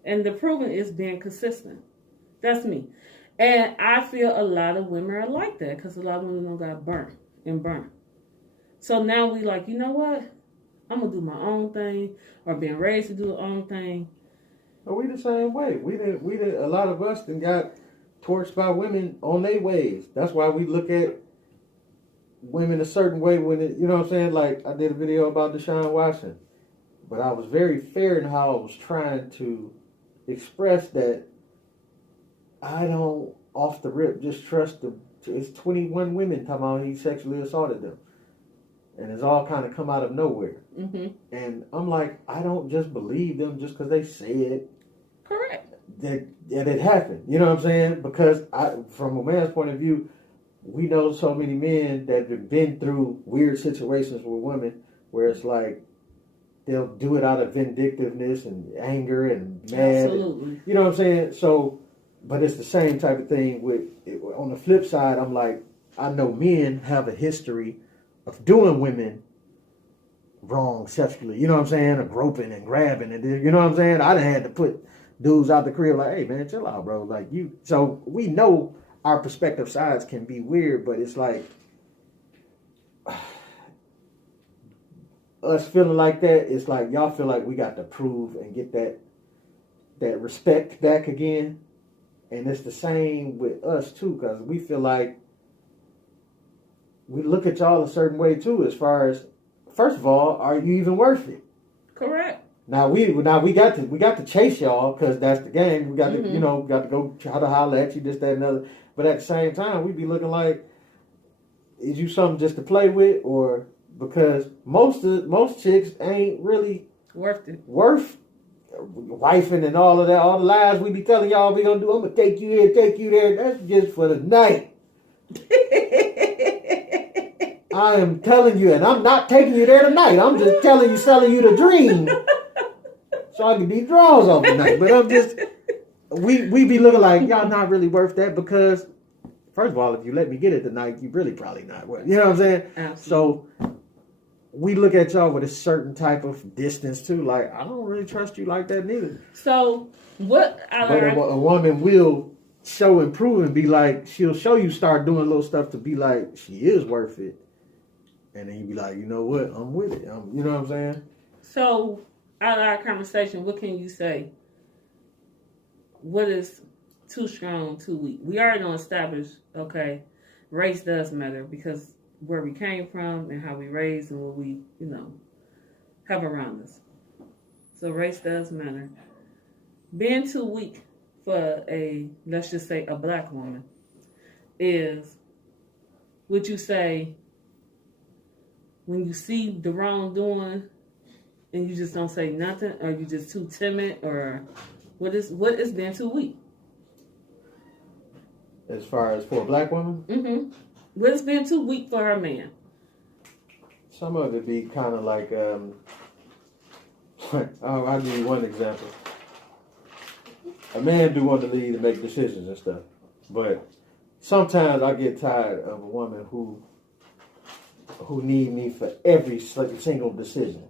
And the proving is being consistent. That's me. And I feel a lot of women are like that because a lot of women got burnt. So now we like, you know what? I'm going to do my own thing, or being raised to do the own thing. But we the same way. We did. A lot of us then got torched by women on their ways. That's why we look at women a certain way when it, you know what I'm saying? Like I did a video about Deshaun Watson, but I was very fair in how I was trying to express that I don't off the rip just trust it's 21 women talking about he sexually assaulted them. And it's all kind of come out of nowhere. Mm-hmm. And I'm like, I don't just believe them just because they said correct that it happened. You know what I'm saying? Because from a man's point of view, we know so many men that have been through weird situations with women where it's like they'll do it out of vindictiveness and anger and mad. Absolutely. And, you know what I'm saying? So, but it's the same type of thing on the flip side, I'm like, I know men have a history of doing women wrong sexually, you know what I'm saying, or groping and grabbing, and you know what I'm saying. I done had to put dudes out the crib like, hey man, chill out, bro. Like you. So we know our perspective sides can be weird, but it's like us feeling like that. It's like y'all feel like we got to prove and get that respect back again, and it's the same with us too, because we feel like we look at y'all a certain way too, as far as, first of all, are you even worth it? Correct. Now we got to chase y'all because that's the game. We got to got to go try to holler at you, this, that, and other. But at the same time, we be looking like, is you something just to play with, or because most chicks ain't really worth wifing and all of that, all the lies we be telling y'all we gonna do. I'm gonna take you here, take you there. That's just for the night. I am telling you, and I'm not taking you there tonight. I'm just telling you, selling you the dream, so I can be draws off tonight. But I'm just, we be looking like y'all not really worth that because, first of all, if you let me get it tonight, you really probably not worth. You know what I'm saying? Absolutely. So we look at y'all with a certain type of distance too. Like I don't really trust you like that neither. So what? But a woman will show and prove and be like, she'll show you start doing little stuff to be like she is worth it. And then you be like, you know what? I'm with it. You know what I'm saying? So, out of our conversation, what can you say? What is too strong, too weak? We already don't establish, okay, race does matter because where we came from and how we raised and what we, have around us. So, race does matter. Being too weak for let's just say, a black woman is, would you say, when you see the wrongdoing and you just don't say nothing, or you just too timid, or what is being too weak? As far as for a black woman? Mm-hmm. What is being too weak for her man? Some of it be kind of like, I'll give you one example. A man do want to lead and make decisions and stuff, but sometimes I get tired of a woman who need me for every single decision.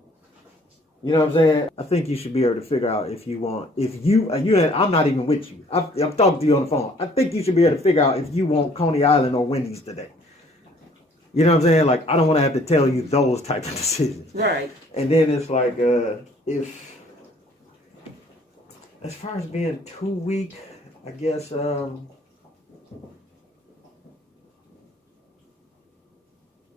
You know what I'm saying? I think you should be able to figure out if I'm not even with you. I'm talking to you on the phone. I think you should be able to figure out if you want Coney Island or Wendy's today. You know what I'm saying? Like, I don't want to have to tell you those types of decisions. Right. And then it's like, if, as far as being too weak, I guess, I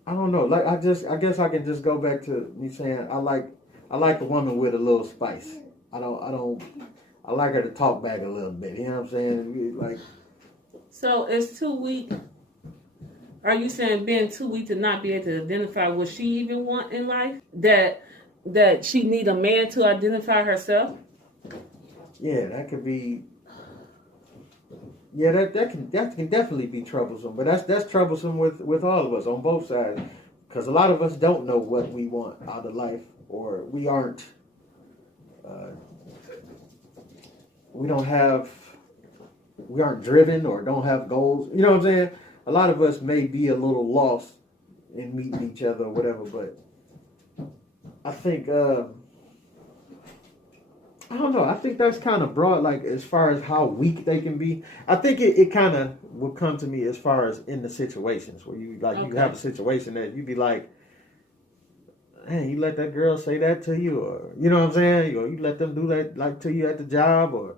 don't know. Like, I guess I can just go back to me saying I like a woman with a little spice. I like her to talk back a little bit. You know what I'm saying? Like, so it's too weak. Are you saying being too weak to not be able to identify what she even want in life? That she need a man to identify herself? Yeah, that could be. Yeah, that can definitely be troublesome. But that's troublesome with all of us on both sides, because a lot of us don't know what we want out of life, or we aren't. We aren't driven or don't have goals. You know what I'm saying? A lot of us may be a little lost in meeting each other or whatever, but I think I don't know. I think that's kind of broad, like as far as how weak they can be. I think it kind of will come to me as far as in the situations where you you have a situation that you be like, man, you let that girl say that to you, or you know what I'm saying? Or you let them do that like to you at the job, or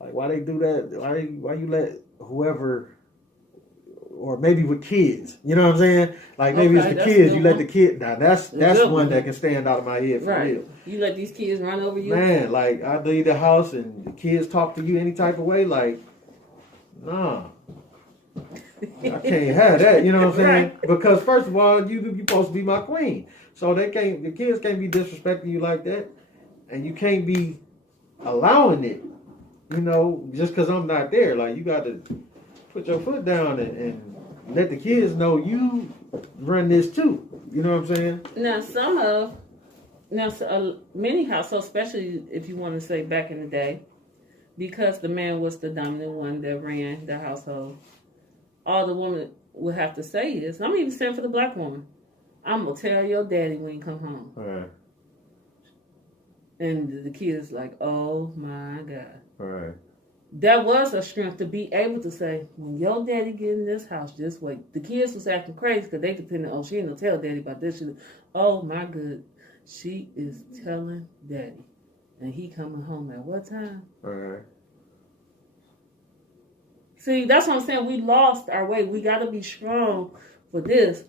like why they do that? Why you let whoever, or maybe with kids, you know what I'm saying? Like maybe it's the kids, you let the kid. Now that's one that can stand out of my head for real. You let these kids run over you, man. Like I leave the house and the kids talk to you any type of way, like, nah. I can't have that, you know what I'm saying? Right. Because first of all, you supposed to be my queen. So the kids can't be disrespecting you like that. And you can't be allowing it, you know, just because I'm not there. Like, you got to put your foot down and let the kids know you run this too. You know what I'm saying? Now, many households, especially if you want to say back in the day, because the man was the dominant one that ran the household, all the woman would have to say is, I'm even saying for the black woman, I'm going to tell your daddy when you come home. All right. And the kid's like, oh my God. All right. That was a strength to be able to say, when your daddy get in this house, just wait. The kids was acting crazy because they depended on, she ain't gonna tell daddy about this. Oh my good, she is telling daddy. And he coming home at what time? All right. See, that's what I'm saying. We lost our way. We got to be strong for this.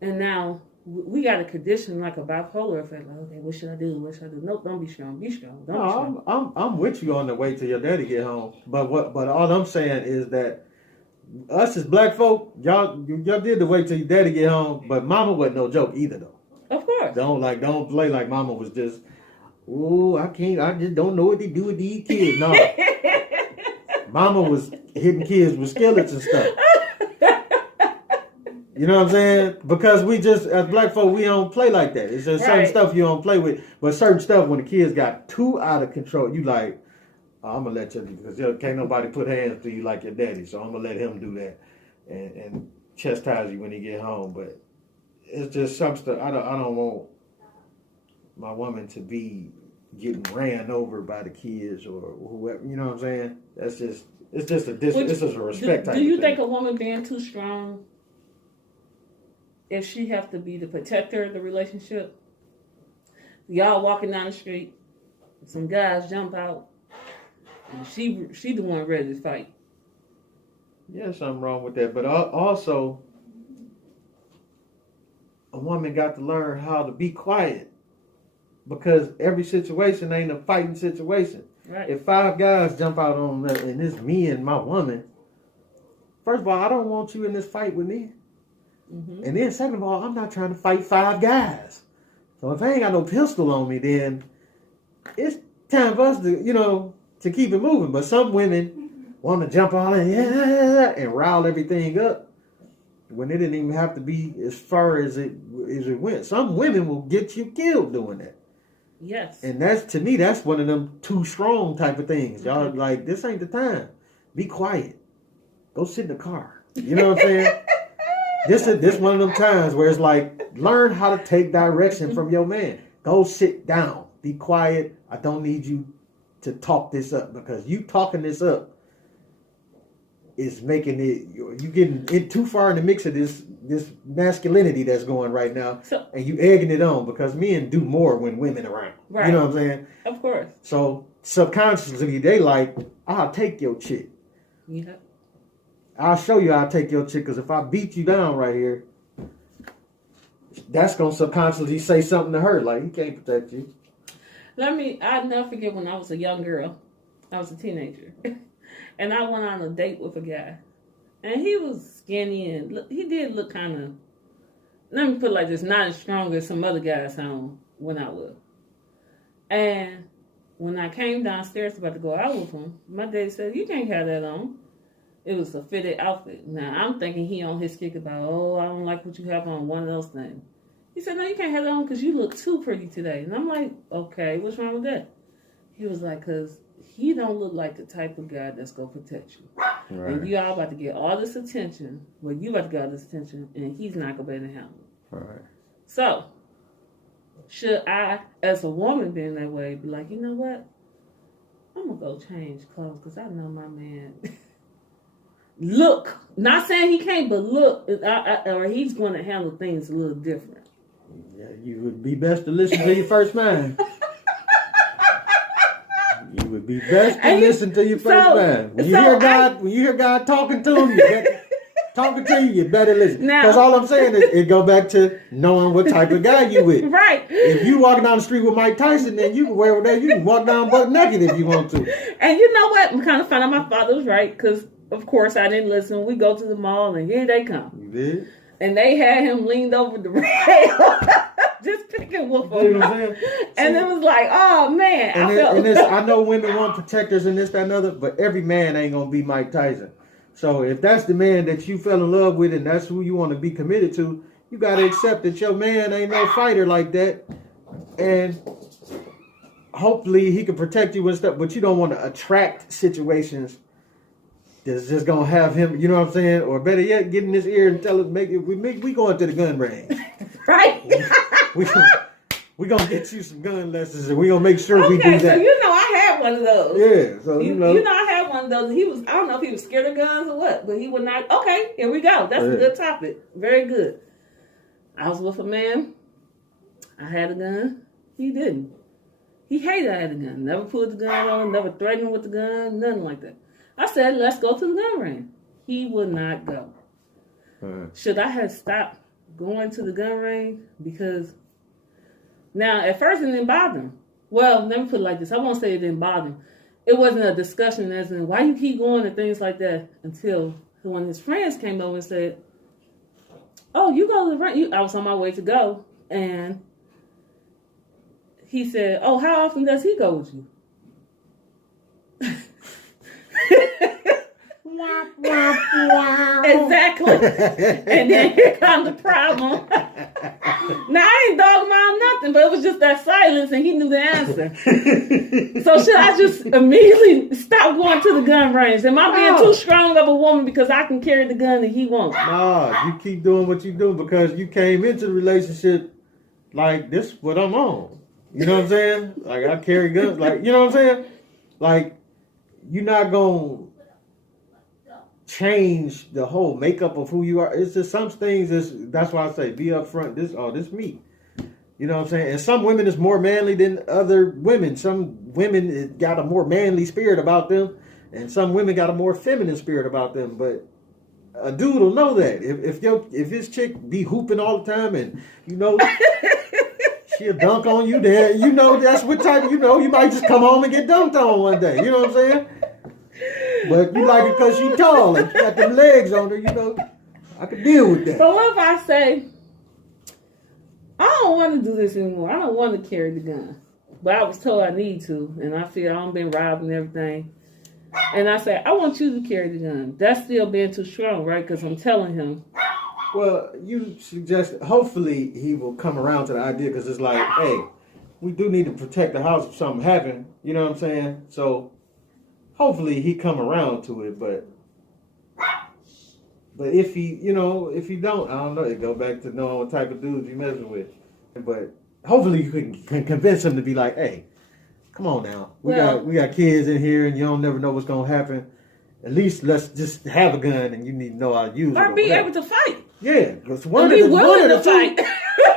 And now we got to condition like a bipolar effect. Like, okay, what should I do? What should I do? Nope, don't be strong. Be strong. Don't be strong. I'm with you on the way till your daddy get home. But all I'm saying is that us as black folk, y'all did the wait till your daddy get home. But mama wasn't no joke either though. Of course. Don't play like mama was just, I just don't know what to do with these kids. No. Mama was hitting kids with skillets and stuff. You know what I'm saying? Because we just, as black folk, we don't play like that. It's just certain stuff you don't play with. But certain stuff, when the kids got too out of control, you like, I'm going to let you, because can't nobody put hands to you like your daddy. So I'm going to let him do that and chastise you when he get home. But it's just some stuff. I don't want my woman to be getting ran over by the kids or whoever. You know what I'm saying? It's just a respect type. Do you of think thing. a woman being too strong, if she have to be the protector of the relationship? Y'all walking down the street, some guys jump out, and she the one ready to fight. Yeah, something wrong with that. But also, a woman got to learn how to be quiet, because every situation ain't a fighting situation. Right. If 5 guys jump out on that and it's me and my woman, first of all, I don't want you in this fight with me. Mm-hmm. And then second of all, I'm not trying to fight 5 guys. So if I ain't got no pistol on me, then it's time for us to keep it moving. But some women want to jump on and rile everything up when it didn't even have to be as far as it went. Some women will get you killed doing that. Yes. And to me, that's one of them too strong type of things. Y'all like, this ain't the time. Be quiet. go sit in the car. You know what I'm saying? This one of them times where it's like, learn how to take direction from your man. Go sit down. Be quiet. I don't need you to talk this up, because you talking this up is making it, you getting in too far in the mix of this masculinity that's going right now, and you egging it on, because men do more when women around. Right. You know what I'm saying? Of course. So subconsciously they like, I'll take your chick. Yeah. I'll show you I'll take your chick, because if I beat you down right here, that's going to subconsciously say something to her, like, he can't protect you. I'll never forget when I was a young girl. I was a teenager. And I went on a date with a guy. And he was skinny and he did look kind of, let me put it like this, not as strong as some other guys when I was. And when I came downstairs about to go out with him, my dad said, you can't have that on. It was a fitted outfit. Now, I'm thinking he on his kick about, I don't like what you have on, one of those things. He said, no, you can't have that on because you look too pretty today. And I'm like, okay, what's wrong with that? He was like, because he don't look like the type of guy that's going to protect you. Right. And you all about to get all this attention. Well, you about to get all this attention, and he's not going to be able to handle it. All right. So, should I, as a woman being that way, be like, you know what? I'm going to go change clothes because I know my man... Look, not saying he can't, but look, or he's going to handle things a little different. Yeah, you would be best to listen to your first man. You would be best to listen to your first man. When you hear God talking to him, you better listen. Because all I'm saying is, it go back to knowing what type of guy you with. Right. If you walking down the street with Mike Tyson, then you can wear whatever. You can walk down butt naked if you want to. And you know what? I'm kind of finding my father was right, because of course I didn't listen. We go to the mall and here they come. You did? And they had him leaned over the rail, just picking wolf over. And it was like, oh man. I know women want protectors and this, that, and other, but every man ain't gonna be Mike Tyson. So if that's the man that you fell in love with and that's who you want to be committed to, you gotta accept that your man ain't no fighter like that. And hopefully he can protect you and stuff, but you don't want to attract situations that's just gonna have him, you know what I'm saying? Or better yet, get in his ear and tell him, we going to the gun range. Right? we gonna get you some gun lessons, and we gonna make sure we do that. So you know I had one of those. Yeah, so you know I had one of those. I don't know if he was scared of guns or what, but he would not. Okay, here we go. That's a good topic. Very good. I was with a man. I had a gun. He didn't. He hated I had a gun. Never pulled the gun on. Never threatened with the gun. Nothing like that. I said, let's go to the gun range. He would not go. Should I have stopped going to the gun range? Because now, at first it didn't bother him. Well, let me put it like this. I won't say it didn't bother him. It wasn't a discussion as in, why you keep going and things like that, until when his friends came over and said, oh, you go to the range. I was on my way to go. And he said, oh, how often does he go with you? Exactly. And then here comes the problem. Now I ain't dog him out nothing, but it was just that silence and he knew the answer. So should I just immediately stop going to the gun range? Am I being too strong of a woman because I can carry the gun and he won't? Nah, you keep doing what you do because you came into the relationship like, this is what I'm on. You know what I'm saying? Like, I carry guns. Like, you know what I'm saying? Like, you're not going to change the whole makeup of who you are. It's just some things, that's why I say be upfront. This me. You know what I'm saying? And some women is more manly than other women. Some women got a more manly spirit about them, and some women got a more feminine spirit about them. But a dude will know that. If his chick be hooping all the time and, you know, she'll dunk on you, then you know that's what type, you know, you might just come home and get dunked on one day. You know what I'm saying? But you like it because she tall and she got them legs on her, you know. I could deal with that. So what if I say, I don't want to do this anymore. I don't want to carry the gun. But I was told I need to, and I feel I'm been robbed and everything. And I say, I want you to carry the gun. That's still being too strong, right? Because I'm telling him. Well, you suggest, hopefully he will come around to the idea, because it's like, hey, we do need to protect the house if something happened. You know what I'm saying? So hopefully he come around to it, but But if he don't, I don't know. It go back to knowing what type of dudes you messing with. But hopefully you can convince him to be like, hey, come on now. We got kids in here, and you don't never know what's gonna happen. At least let's just have a gun, and you need to know how to use it. Or be able to fight. Yeah, because willing to fight.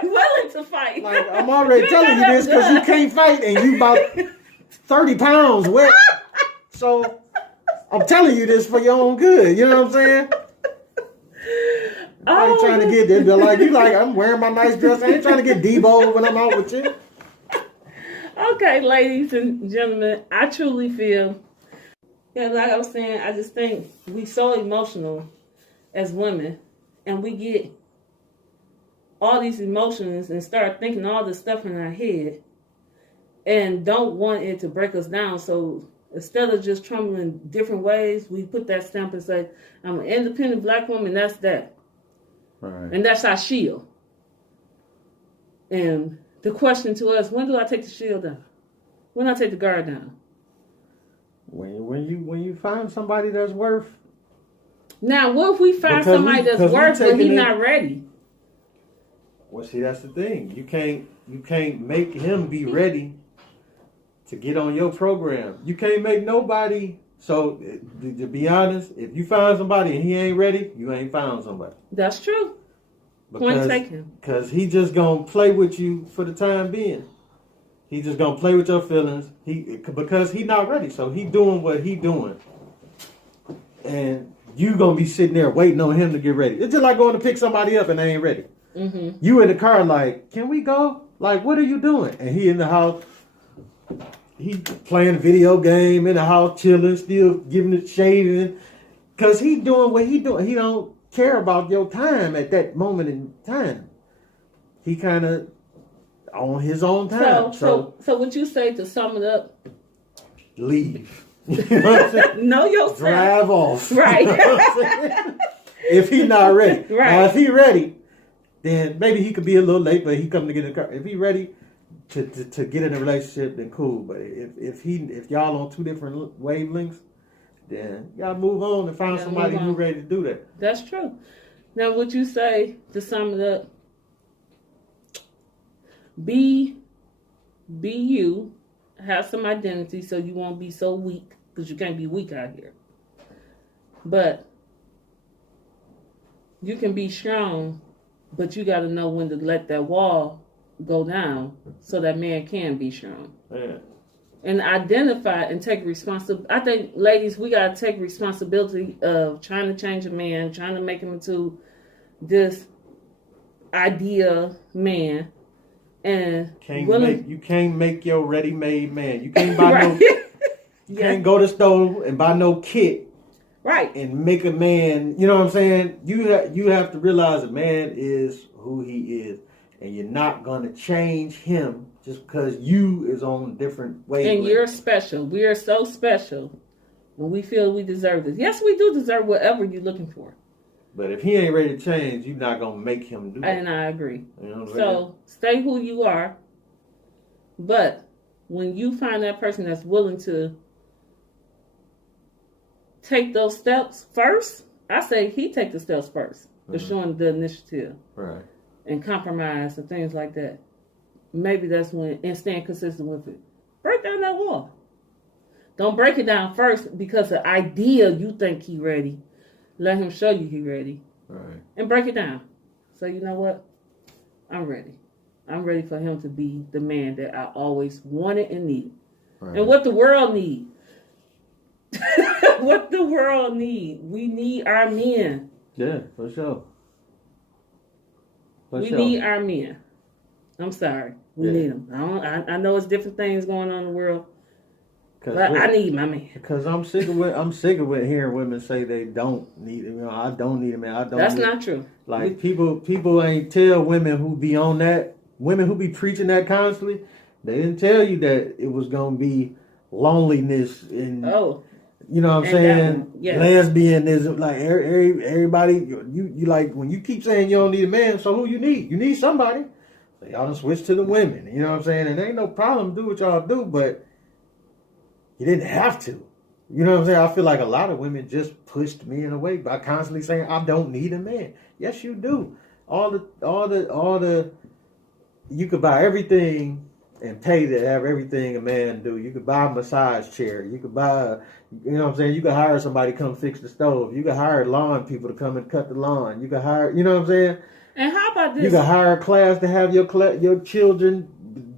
Willing to fight. Like, I'm already telling you this because you can't fight, and you about 30 pounds wet. So I'm telling you this for your own good. You know what I'm saying? I ain't trying to get this. Like, you like, I'm wearing my nice dress. I ain't trying to get Debo when I'm out with you. Okay, ladies and gentlemen, I truly feel, like I was saying, I just think we so emotional as women, and we get all these emotions and start thinking all this stuff in our head and don't want it to break us down. So instead of just trembling different ways, we put that stamp and say, I'm an independent black woman, that's that. Right. And that's our shield. And the question to us, when do I take the shield down? When do I take the guard down? When you find somebody that's worth. Now, what if we find somebody that's worth, but he's not ready? Well, see, that's the thing. You can't make him be ready to get on your program. You can't make nobody. So, to be honest, if you find somebody and he ain't ready, you ain't found somebody. That's true. Point taken. Because he just gonna play with you for the time being. He just gonna play with your feelings. Because he not ready. So he doing what he doing, and you gonna be sitting there waiting on him to get ready. It's just like going to pick somebody up and they ain't ready. Mm-hmm. You in the car like, can we go? Like, what are you doing? And he in the house. He playing video game in the house, chilling, still giving it shaving. Because he doing what he doing. He don't care about your time at that moment in time. He kind of on his own time. So what you say to sum it up? Leave. You know what I'm saying? Know yourself. Drive off. Right. You know what I'm saying? If he not ready. Right. Now, if he ready, then maybe he could be a little late, but he come to get in the car. If he ready to get in a relationship, then cool. But if y'all on two different wavelengths, then y'all move on and find somebody who's ready to do that. That's true. Now, what you say to sum it up? Be you. Have some identity so you won't be so weak, because you can't be weak out here. But you can be strong, but you got to know when to let that wall go down so that man can be strong. Yeah. And identify and take responsibility. I think, ladies, we got to take responsibility of trying to change a man, trying to make him into this idea man. And you can't make your ready-made man. You can't buy right. you can't go to the store and buy no kit. Right. And make a man, you know what I'm saying? You have to realize a man is who he is. And you're not going to change him just because you is on different wavelengths. And you're special. We are so special when we feel we deserve this. Yes, we do deserve whatever you're looking for. But if he ain't ready to change, you're not going to make him do that. And I agree. You know what I'm saying? So stay who you are. But when you find that person that's willing to take those steps first, I say he take the steps first. Mm-hmm. Showing the initiative. Right. And compromise and things like that. Maybe that's when, and staying consistent with it. Break down that wall. Don't break it down first because the idea you think he ready. Let him show you he ready. Right. And break it down. So you know what? I'm ready. I'm ready for him to be the man that I always wanted and needed. Right. And what the world need. What the world need. We need our men. Yeah, for sure. We need our men. I'm sorry. We need them. I know it's different things going on in the world, but I need my man. Because I'm sick of hearing women say they don't need him. You know, I don't need a man. That's not true. Like people ain't tell women who be on that, women who be preaching that constantly. They didn't tell you that it was gonna be loneliness and you know what I'm saying? Lesbianism, like everybody, you like when you keep saying you don't need a man, so who you need? You need somebody. So y'all done switch to the women. You know what I'm saying? And there ain't no problem, do what y'all do, but you didn't have to. You know what I'm saying? I feel like a lot of women just pushed men away by constantly saying, "I don't need a man." Yes, you do. All the. You could buy everything and pay to have everything a man do. You could buy a massage chair. You could buy, you know what I'm saying? You could hire somebody to come fix the stove. You could hire lawn people to come and cut the lawn. You could hire, you know what I'm saying? And how about this? You could hire a class to have your children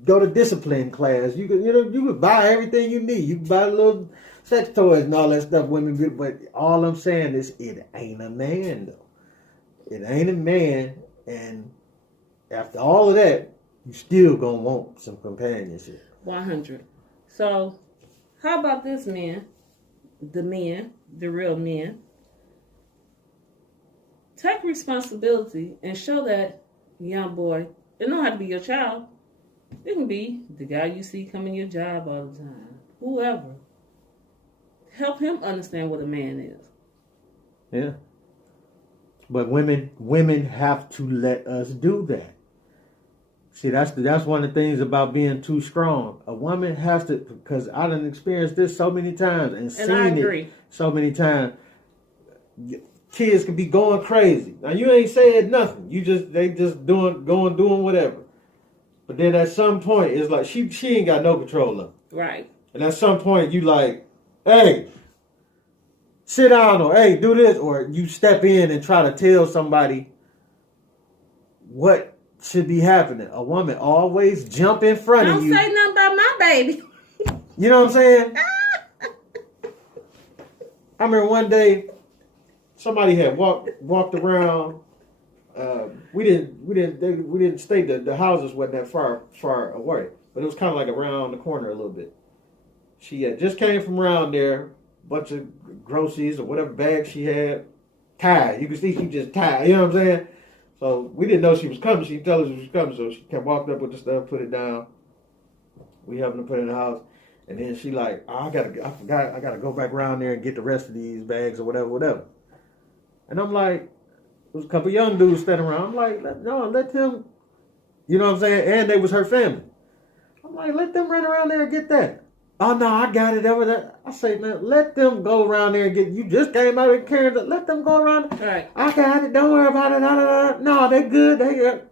go to discipline class. You could buy everything you need. You could buy little sex toys and all that stuff women get. But all I'm saying is it ain't a man though. It ain't a man, and after all of that, you still gonna want some companionship. 100. So, how about this, man? The real men. Take responsibility and show that young boy, it don't have to be your child. It can be the guy you see coming your job all the time. Whoever. Help him understand what a man is. Yeah. But women have to let us do that. See, that's one of the things about being too strong. A woman has to, because I done experienced this so many times and seen it so many times. Kids can be going crazy. Now you ain't saying nothing. They just doing whatever. But then at some point it's like she ain't got no control of it. Right. And at some point you like, hey, sit down, or hey, do this, or you step in and try to tell somebody what should be happening. A woman always jump in front of you. Don't say nothing about my baby. You know what I'm saying? I remember one day somebody had walked around. We didn't stay. The houses wasn't that far away, but it was kind of like around the corner a little bit. She had just came from around there, bunch of groceries or whatever bags she had, tied. You could see she just tied. You know what I'm saying? So we didn't know she was coming. She didn't tell us she was coming, so she kept walking up with the stuff, put it down. We helping her put it in the house, and then she like, I gotta go back around there and get the rest of these bags or whatever. And I'm like, there was a couple young dudes standing around. I'm like, let them, you know what I'm saying? And they was her family. I'm like, let them run around there and get that. Oh no, I got it over there. I say, man, let them go around there and get. You just came out and carried it. Let them go around. Right. I got it. Don't worry about it. No, they good. They good.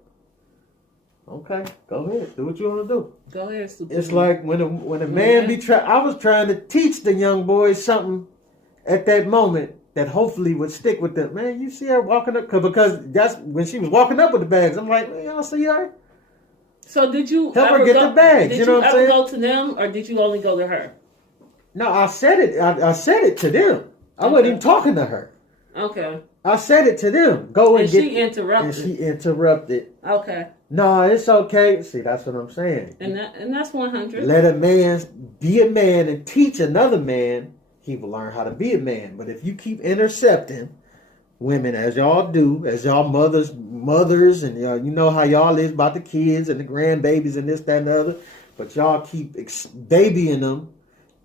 Okay, go ahead. Do what you want to do. Go ahead, stupid. It's like when a man I was trying to teach the young boys something at that moment that hopefully would stick with them. Man, you see her walking up because that's when she was walking up with the bags. I'm like, man, y'all see her? So did you help her get the bags? You know what I'm saying? Did you ever go to them, or did you only go to her? No, I said it. I said it to them. I wasn't even talking to her. Okay. I said it to them. Go and get. She interrupted. And she interrupted. Okay. No, it's okay. See, that's what I'm saying. And that's 100. Let a man be a man and teach another man. He will learn how to be a man. But if you keep intercepting women, as y'all do, as y'all mothers, and you know how y'all is about the kids and the grandbabies and this, that, and the other, but y'all keep babying them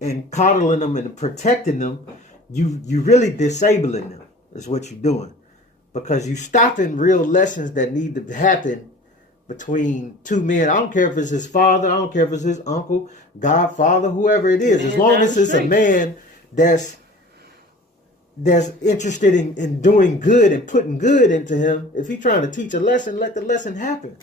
and coddling them and protecting them, you really disabling them is what you're doing, because you stopping real lessons that need to happen between two men. I don't care if it's his father, I don't care if it's his uncle, godfather, whoever it is, as long as it's a man that's interested in doing good and putting good into him. If he's trying to teach a lesson, let the lesson happen.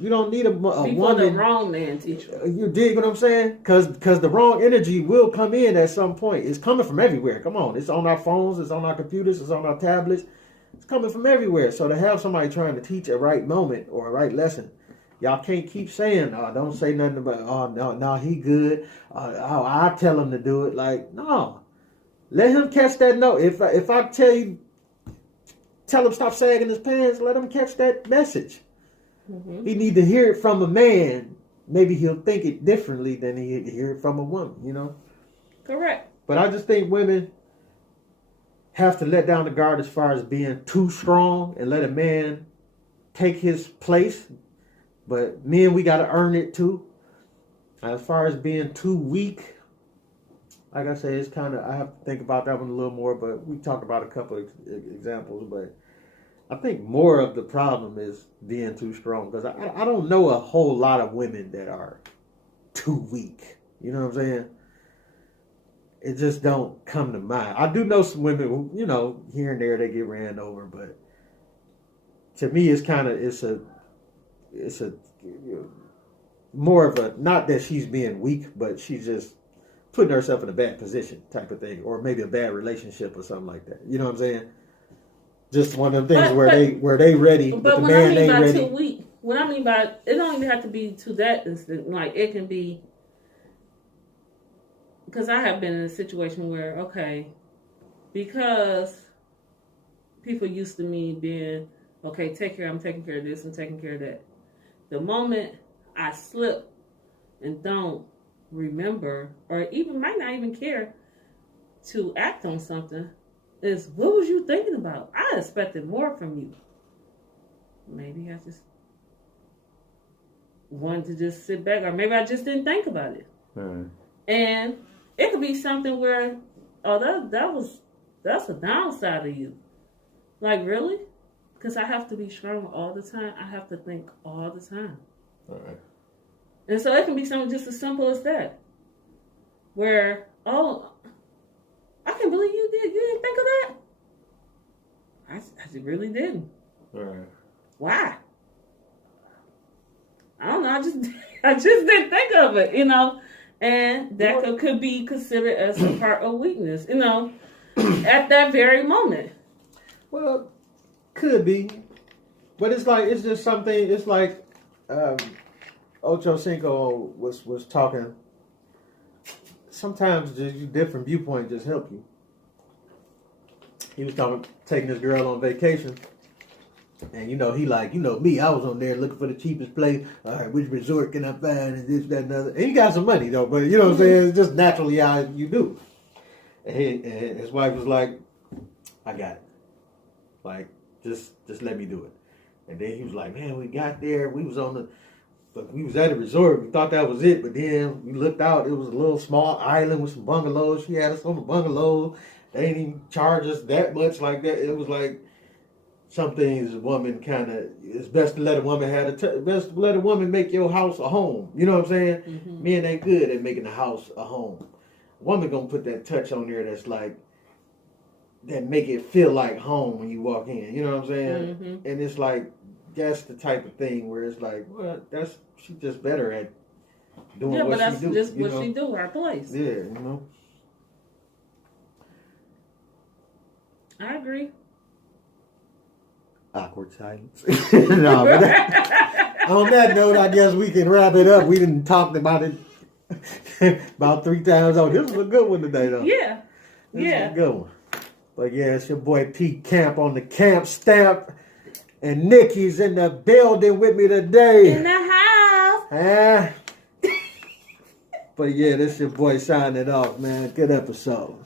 You don't need a woman. The wrong man teacher. You dig what I'm saying? Because the wrong energy will come in at some point. It's coming from everywhere. Come on. It's on our phones. It's on our computers. It's on our tablets. It's coming from everywhere. So to have somebody trying to teach a right moment or a right lesson, y'all can't keep saying, oh, don't say nothing about, oh, no, he good. I tell him to do it. Like, no. Let him catch that note. If I tell him stop sagging his pants, let him catch that message. Mm-hmm. He need to hear it from a man. Maybe he'll think it differently than he'd hear it from a woman, you know? Correct. But I just think women have to let down the guard as far as being too strong and let a man take his place. But men, we got to earn it too. As far as being too weak, like I say, it's kind of, I have to think about that one a little more, but we talked about a couple of examples, but I think more of the problem is being too strong, because I don't know a whole lot of women that are too weak. You know what I'm saying? it just don't come to mind. I do know some women who, here and there they get ran over, but to me, it's a more of a, not that she's being weak, but she's just putting herself in a bad position type of thing, or maybe a bad relationship or something like that. You know what I'm saying? Just one of them things where they ready, but the man ain't ready. Too weak, what I mean by it don't even have to be to that instant. Like it can be, because I have been in a situation where because people used to me being take care. I'm taking care of this. I'm taking care of that. The moment I slip and don't remember, or even might not even care to act on something, is what was you thinking about? I expected more from you. Maybe I just wanted to just sit back, or maybe I just didn't think about it. Right. And it could be something where, that's a downside of you. Like, really? Because I have to be strong all the time. I have to think all the time. All right. And so it can be something just as simple as that. Where, I can't believe you didn't think of that. I really didn't. All right. Why? I don't know. I just didn't think of it, and that could be considered as a part of weakness, at that very moment. Well, could be, but it's just something. It's like Ocho Cinco was talking. Sometimes the different viewpoints just help you. He was taking this girl on vacation. And he like, me, I was on there looking for the cheapest place. All right, which resort can I find? And this, that, and other. And he got some money though, but you know what I'm saying? It's just naturally how you do. And his wife was like, I got it. Like, just let me do it. And then he was like, man, we got there. We was at a resort. We thought that was it, but then we looked out. It was a little small island with some bungalows. She had us on the bungalow. They didn't even charge us that much like that. It was like, some things a woman it's best to let a woman best to let a woman make your house a home. You know what I'm saying? Mm-hmm. Men ain't good at making the house a home. A woman gonna put that touch on there that's like, that make it feel like home when you walk in. You know what I'm saying? Mm-hmm. And it's like, that's the type of thing where it's like, well, she's just better at doing what she do. Yeah, but that's just what she do, her place. Yeah, I agree. Awkward silence. No, but on that note, I guess we can wrap it up. We didn't talk about it about 3 times. Oh, this was a good one today, though. Yeah. This was a good one. But yeah, it's your boy Pete Camp on the Camp Stamp. And Nikki's in the building with me today. In the house. But yeah, this your boy signing off, man. Good episode.